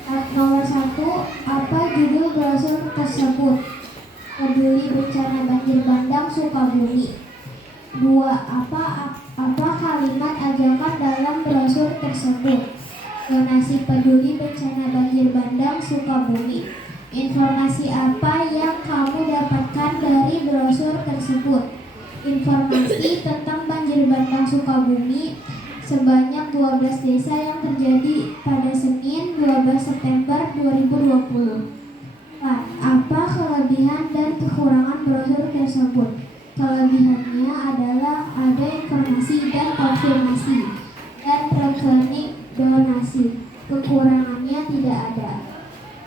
Nomor 1, apa judul brosur tersebut? Peduli bencana banjir bandang Sukabumi. 2, apa kalimat ajakan dalam brosur tersebut? Donasi peduli bencana banjir bandang Sukabumi. Informasi apa yang kamu dapatkan dari brosur tersebut? Informasi tentang banjir bandang Sukabumi sebanyak 12 desa yang terjadi pada Senin 12 September 2020. 4. Apa kelebihan dan kekurangan brosur tersebut? Kelebihannya adalah ada informasi dan konfirmasi dan rekening donasi. Kekurangannya tidak ada.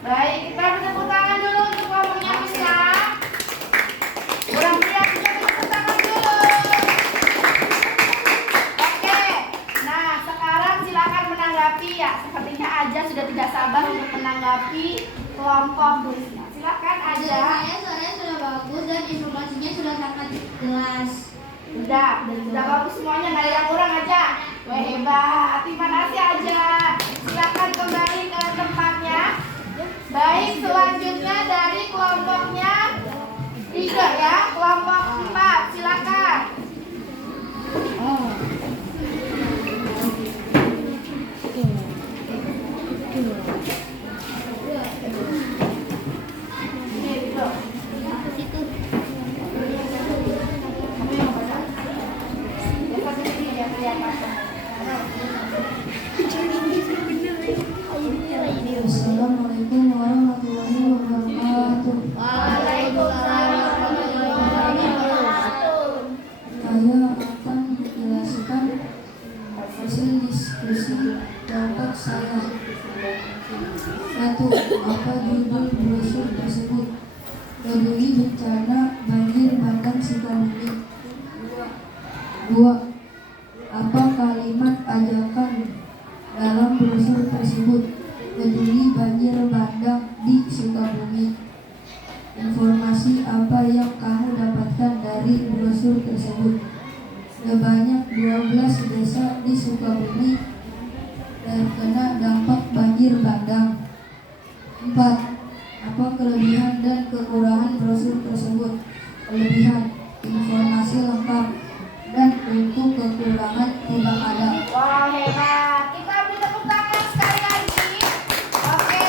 Baik, kita bertepuk tangan dulu untuk kelompoknya bisa. Kurang meriah, kita bertepuk tangan dulu. Oke, nah sekarang silakan menanggapi ya. Sepertinya Aja sudah tidak sabar untuk menanggapi kelompok tulisnya. Silakan Aja. Suaranya sudah bagus dan informasinya sudah sangat jelas. Sudah bagus semuanya, nggak ada yang kurang Aja. Wah, hebat. Terima kasih aja. Silakan kembali ke tempatnya. Baik, selanjutnya dari kelompoknya 3 ya, kelompok 4. Silakan. Assalamualaikum warahmatullahi wabarakatuh. Waalaikumsalam warahmatullahi wabarakatuh. Saya akan menjelaskan hasil diskusi kelompok saya. 1. Apa judul brosur tersebut? Peduli bencana banjir bandang Sukabumi. 2. Apa kalimat ajakan dalam brosur tersebut? Peduli banjir bandang di Sukabumi. Informasi apa yang kamu dapatkan dari brosur tersebut? Sebanyak 12 desa di Sukabumi terkena dampak banjir bandang. 4. Apa kelebihan dan kekurangan brosur tersebut? Kelebihan, informasi lengkap, dan untuk kekurangan tidak ada. Wah, hebat. Kita beri tepuk tangan sekali lagi. Oke,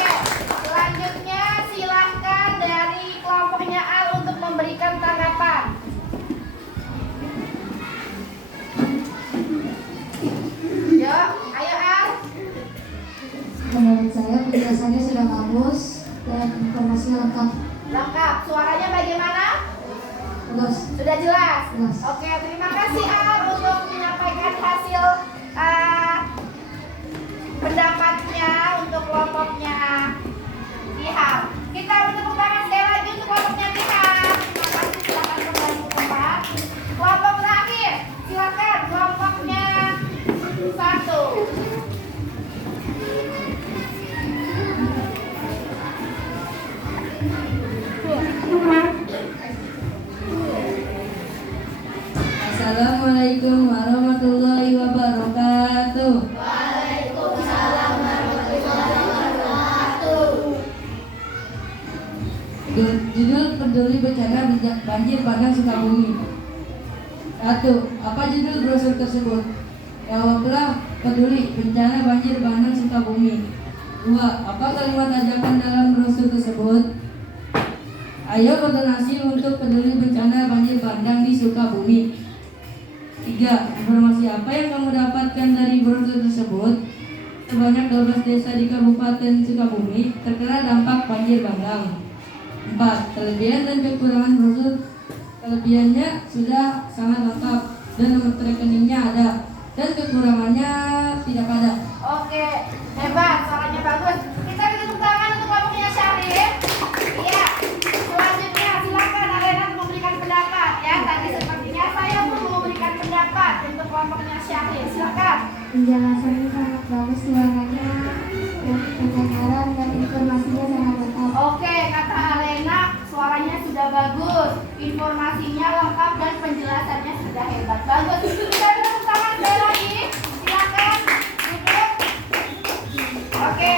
selanjutnya silahkan dari kelompoknya Al untuk memberikan tanggapan. Yuk, ayo Al. Menurut saya penjelasannya sudah bagus dan informasi lengkap. Lengkap. Suaranya bagaimana? Terus Sudah jelas? Jelas. Oke, terima kasih Al untuk menyampaikan hasil pendapatnya untuk kelompoknya Ihab. Kita bertepuk tangan sekali lagi untuk kelompoknya Ihab. Terima kasih, silakan kembali ke tempat. Kelompok terakhir, silakan kelompoknya 1. Assalamualaikum warahmatullahi wabarakatuh. Waalaikumsalam warahmatullahi wabarakatuh. Judul peduli bencana banjir bandang Sukabumi. 1. Apa judul brosur tersebut? Jawablah, peduli bencana banjir bandang Sukabumi. 2. Apa kalimat ajakan dalam brosur tersebut? Ayo berdonasi untuk peduli bencana banjir bandang di Sukabumi. 3. Informasi apa yang kamu dapatkan dari brosur tersebut? Sebanyak 12 desa di Kabupaten Sukabumi terkena dampak banjir bandang. 4. Kelebihan dan kekurangan brosur. Kelebihannya sudah sangat lengkap dan nomor rekeningnya ada, dan kekurangannya tidak ada. Oke, hebat, suaranya bagus. Kita tepuk tangan untuk kelompoknya Syarif. Iya. Selanjutnya silakan Alena memberikan pendapat ya. Tadi sepertinya saya pun memberikan pendapat untuk kelompoknya Syarif. Silakan. Penjelasannya sangat bagus, suaranya kedengaran dan informasinya sangat lengkap. Oke, kata Alena, suaranya sudah bagus, informasinya lengkap dan penjelasannya sudah hebat. Bagus. Kita tepuk tangan sekali lagi. Silakan duduk. Oke.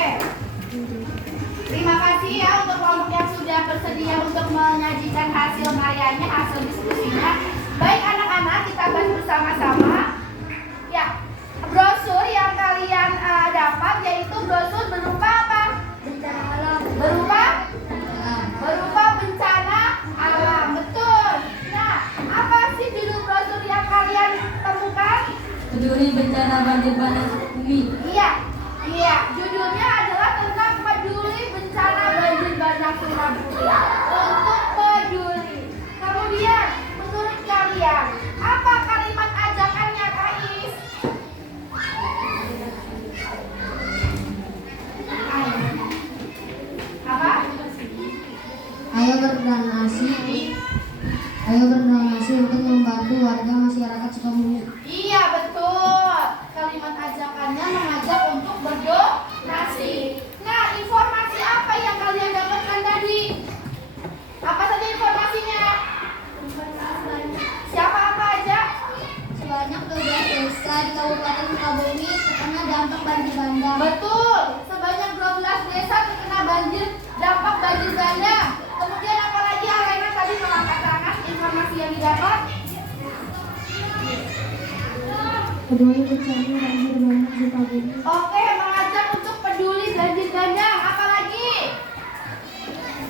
Terima kasih ya untuk kelompok yang sudah bersedia untuk menyajikan hasil karyanya, hasil diskusinya. Baik anak-anak, kita bahas bersama-sama. Ya, brosur yang kalian dapat yaitu brosur berupa apa? Bencana alam. Berupa bencana alam. Betul. Nah, apa sih judul brosur yang kalian temukan? Peduli bencana banjir bandang Sukabumi. Iya, judulnya adalah tentang peduli bencana banjir bandang Sukabumi. Untuk peduli. Kemudian, menurut kalian, apa kalimat ajakannya, Kais? Apa? Ayo berdonasi untuk membantu warga masyarakat Sukabumi. Iya, betul. Kalimat ajakannya mengajak untuk berdonasi. Nah, informasi apa yang kalian dapatkan tadi? Apa saja informasinya? Siapa apa aja? Sebanyak 12 desa di Kabupaten Sukabumi peduli bencana banjir bandang gempa bumi. Oke, mengajak untuk peduli banjir bandang. Apalagi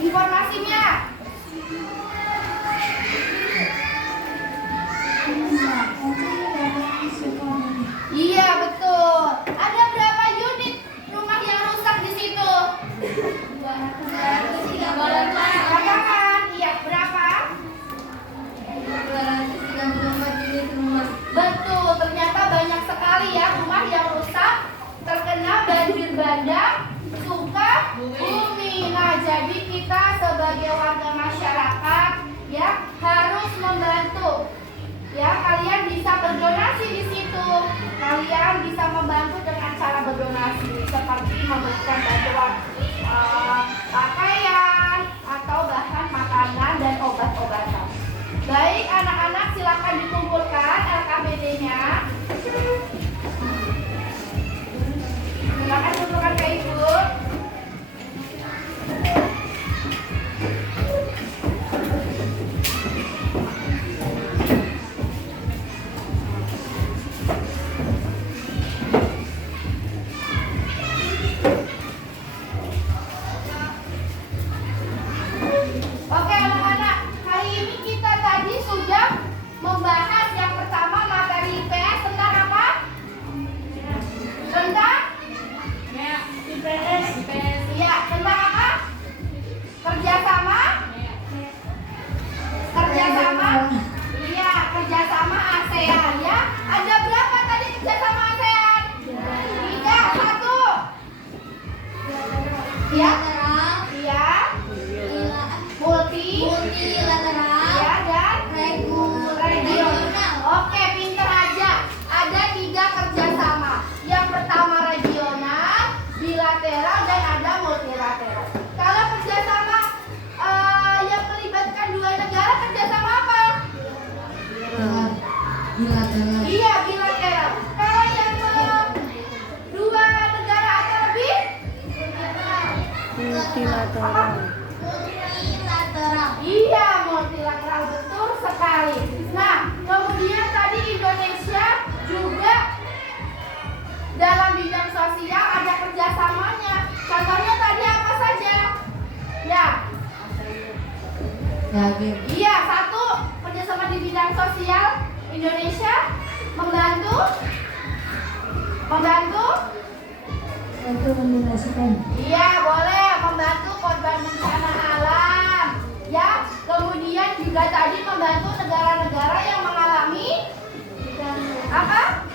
informasinya? Iya, betul. Ada berapa unit rumah yang rusak di situ? 234. Iya, berapa? 234 unit rumah. Betul, ternyata banyak sekali ya rumah yang rusak terkena banjir bandang suka bumi. Nah, jadi kita sebagai warga masyarakat ya harus membantu. Ya, kalian bisa berdonasi di situ. Kalian bisa membantu dengan cara berdonasi seperti memberikan bantuan pakaian atau bahan makanan dan obat-obatan. Baik, anak-anak silakan dikumpulkan LKPD-nya. Silakan kumpulkan ke Ibu. Oke anak-anak, hari ini kita tadi sudah membahas yang pertama materi IPS tentang apa? Tentang? IPS. Iya, tentang apa? Kerjasama? Kerjasama? Iya, kerjasama ASEAN ya. Ada berapa tadi kerjasama ASEAN? 3, 1. Iya. Iya. Multilateral ya, dan regional. Oke, pinter aja. Ada 3 kerjasama. Yang pertama regional, bilateral, dan ada multilateral. Kalau kerjasama yang melibatkan 2 negara, kerjasama apa? Bilateral. Iya, bilateral. Kalau yang 2 negara atau lebih? Multilateral. Iya, multilateral, betul sekali. Nah, kemudian tadi Indonesia juga dalam bidang sosial ada kerjasamanya. Contohnya tadi apa saja? Ya. Iya, 1 kerjasama di bidang sosial. Indonesia membantu Untuk mendonasikan. Iya, boleh membantu korban bencana alam. Ya, kemudian juga tadi membantu negara-negara yang mengalami apa?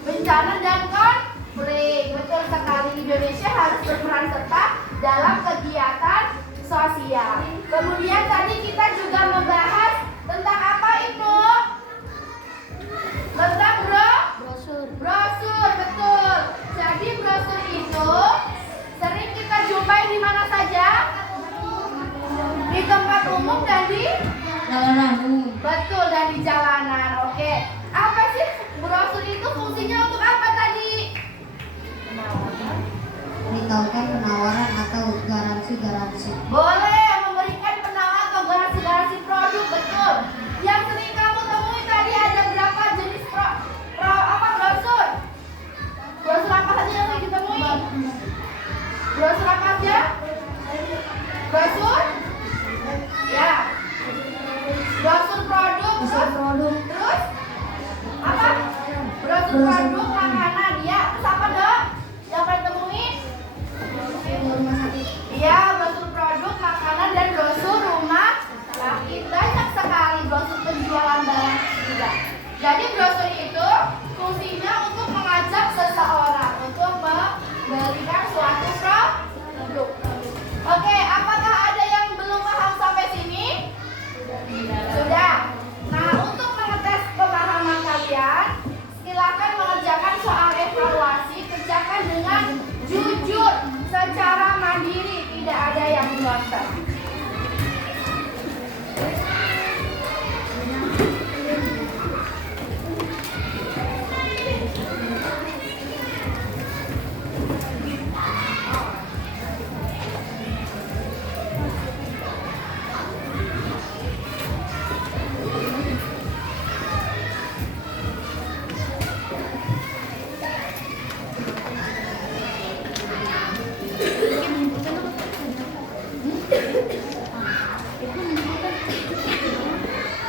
Bencana dan konflik. Betul sekali, Indonesia harus berperan serta dalam kegiatan sosial. Kemudian tadi kita juga membahas tentang apa itu? Tentang brosur, betul. Jadi brosur itu sering kita jumpai di mana saja? Di tempat umum dan di Jalanan umum. betul, dan di jalanan. Oke. Apa sih brosur itu fungsinya untuk apa tadi? Memberitahukan penawaran atau garansi-garansi. Boleh memberikan penawaran atau garansi produk, betul. Yang sering kamu temui tadi ada berapa jenis brosur? Brosur apa saja yang sering ditemui? Brosur apa saja? Brosur? Ya. Brosur produk, terus apa? Brosur produk makanan, ya. Terus apa dong? Yang pernah temui? Iya, brosur produk makanan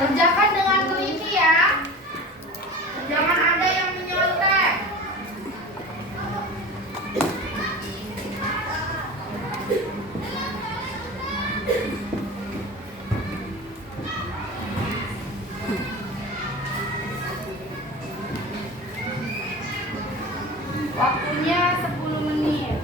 Kerjakan dengan teliti ya. Jangan ada yang menyontek. Waktunya 10 menit.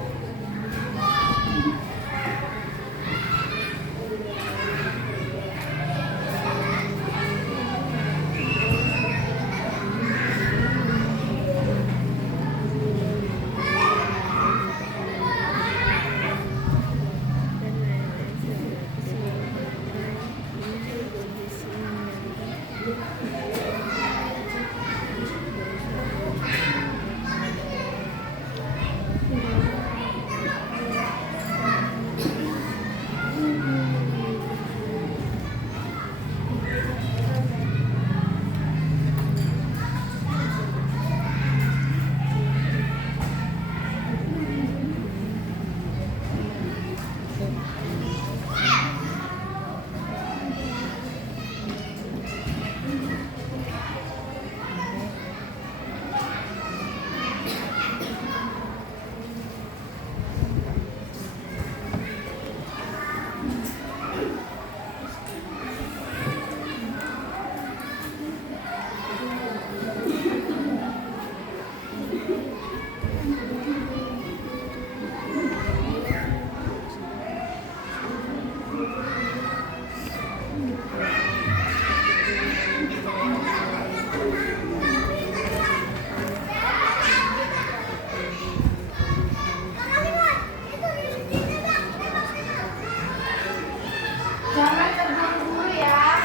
Jangan terburu-buru ya.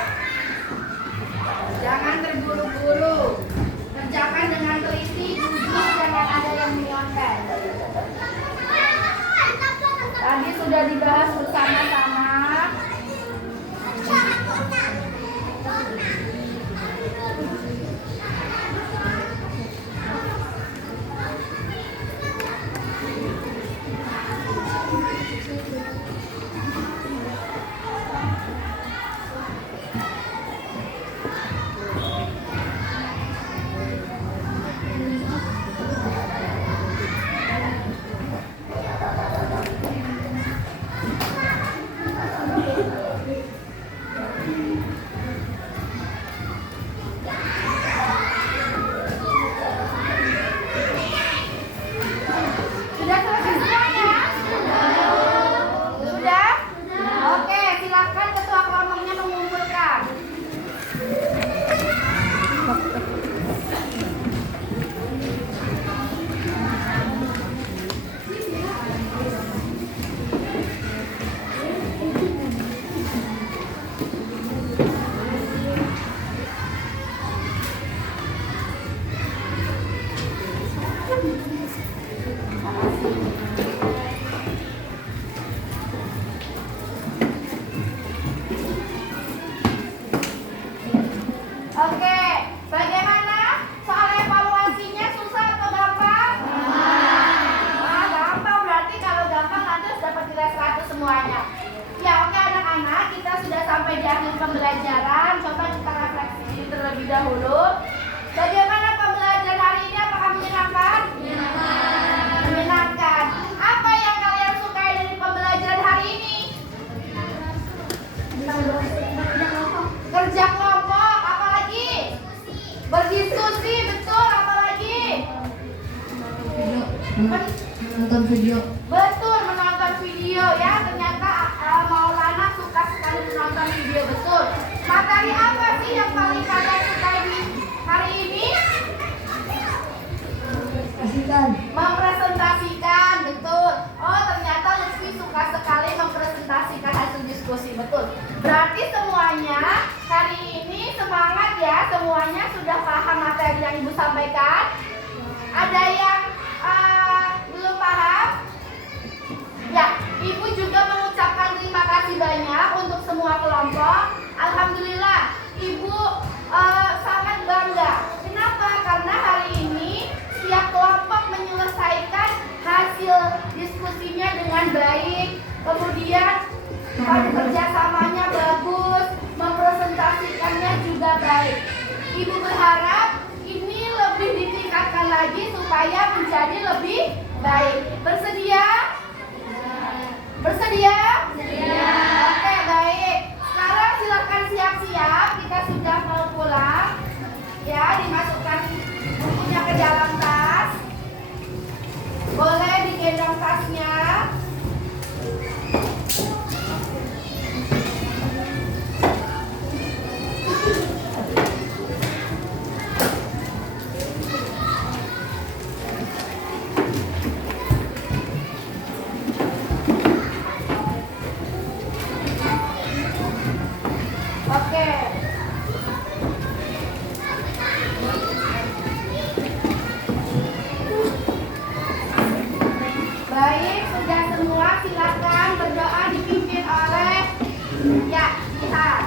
Jangan terburu-buru. Kerjakan dengan teliti, jujur, jangan ada yang menyontek. Tadi sudah dibahas bersama-sama. Sudah selesai semuanya? Sudah? Oke, silakan ketua kelompoknya mengumpulkan. Oke, bagaimana? Soal evaluasinya susah atau gampang? Wah, gampang. Berarti kalau gampang nanti harus dapat nilai 100 semuanya. Ya, oke anak-anak, kita sudah sampai di akhir pembelajaran. Coba kita refleksi diri terlebih dahulu. Bagaimana pembelajaran hari ini? Apakah menyenangkan? Menyenangkan. Apa yang kalian sukai dari pembelajaran hari ini? Kerja kelompok, apalagi? Berdiskusi, betul, apalagi? Nonton video. Betul, menonton video ya. Ternyata Maulana suka sekali menonton video, betul. Materi apa sih yang paling kalian sukai di hari ini? Mempresentasikan, betul. Oh, ternyata Lutfi suka sekali mempresentasikan hasil diskusi, betul. Berarti semuanya hari ini semangat ya, semuanya sudah paham materi yang Ibu sampaikan. Ada yang belum paham? Ya, Ibu juga mengucapkan terima kasih banyak untuk semua kelompok. Alhamdulillah, Ibu sangat bangga. Kenapa? Karena hari ini setiap kelompok menyelesaikan hasil diskusinya dengan baik. Kemudian pada kerjasamanya bagus, mempresentasikannya juga juga baik. Ibu berharap ini lebih ditingkatkan lagi supaya menjadi lebih baik. Bersedia? Bersedia? Bersedia. Oke, baik. Sekarang silakan siap-siap. Kita sudah mau pulang. Ya, dimasukkan bukunya ke dalam tas. Boleh digendong tasnya. Oke. Baik, sudah semua silakan berdoa dipimpin oleh ya, lihat.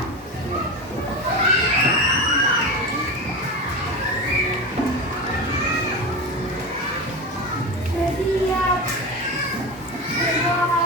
Bersiap. Berdoa.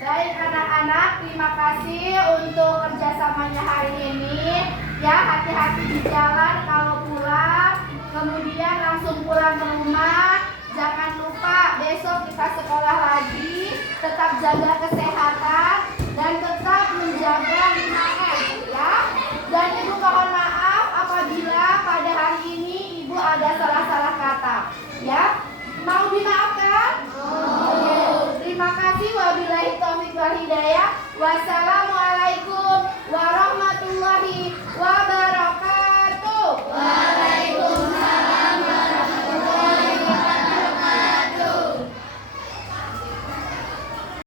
Baik anak-anak, terima kasih untuk kerjasamanya hari ini. Ya, hati-hati di jalan kalau pulang. Kemudian langsung pulang ke rumah. Jangan lupa besok kita sekolah lagi. Tetap jaga kesehatan dan tetap menjaga 5M ya. Dan Ibu mohon maaf apabila pada hari ini Ibu ada salah-salah kata. Ya, mau dimaafkan? Terima kasih. Wabillahi taufiq wal hidayah. Wassalamualaikum.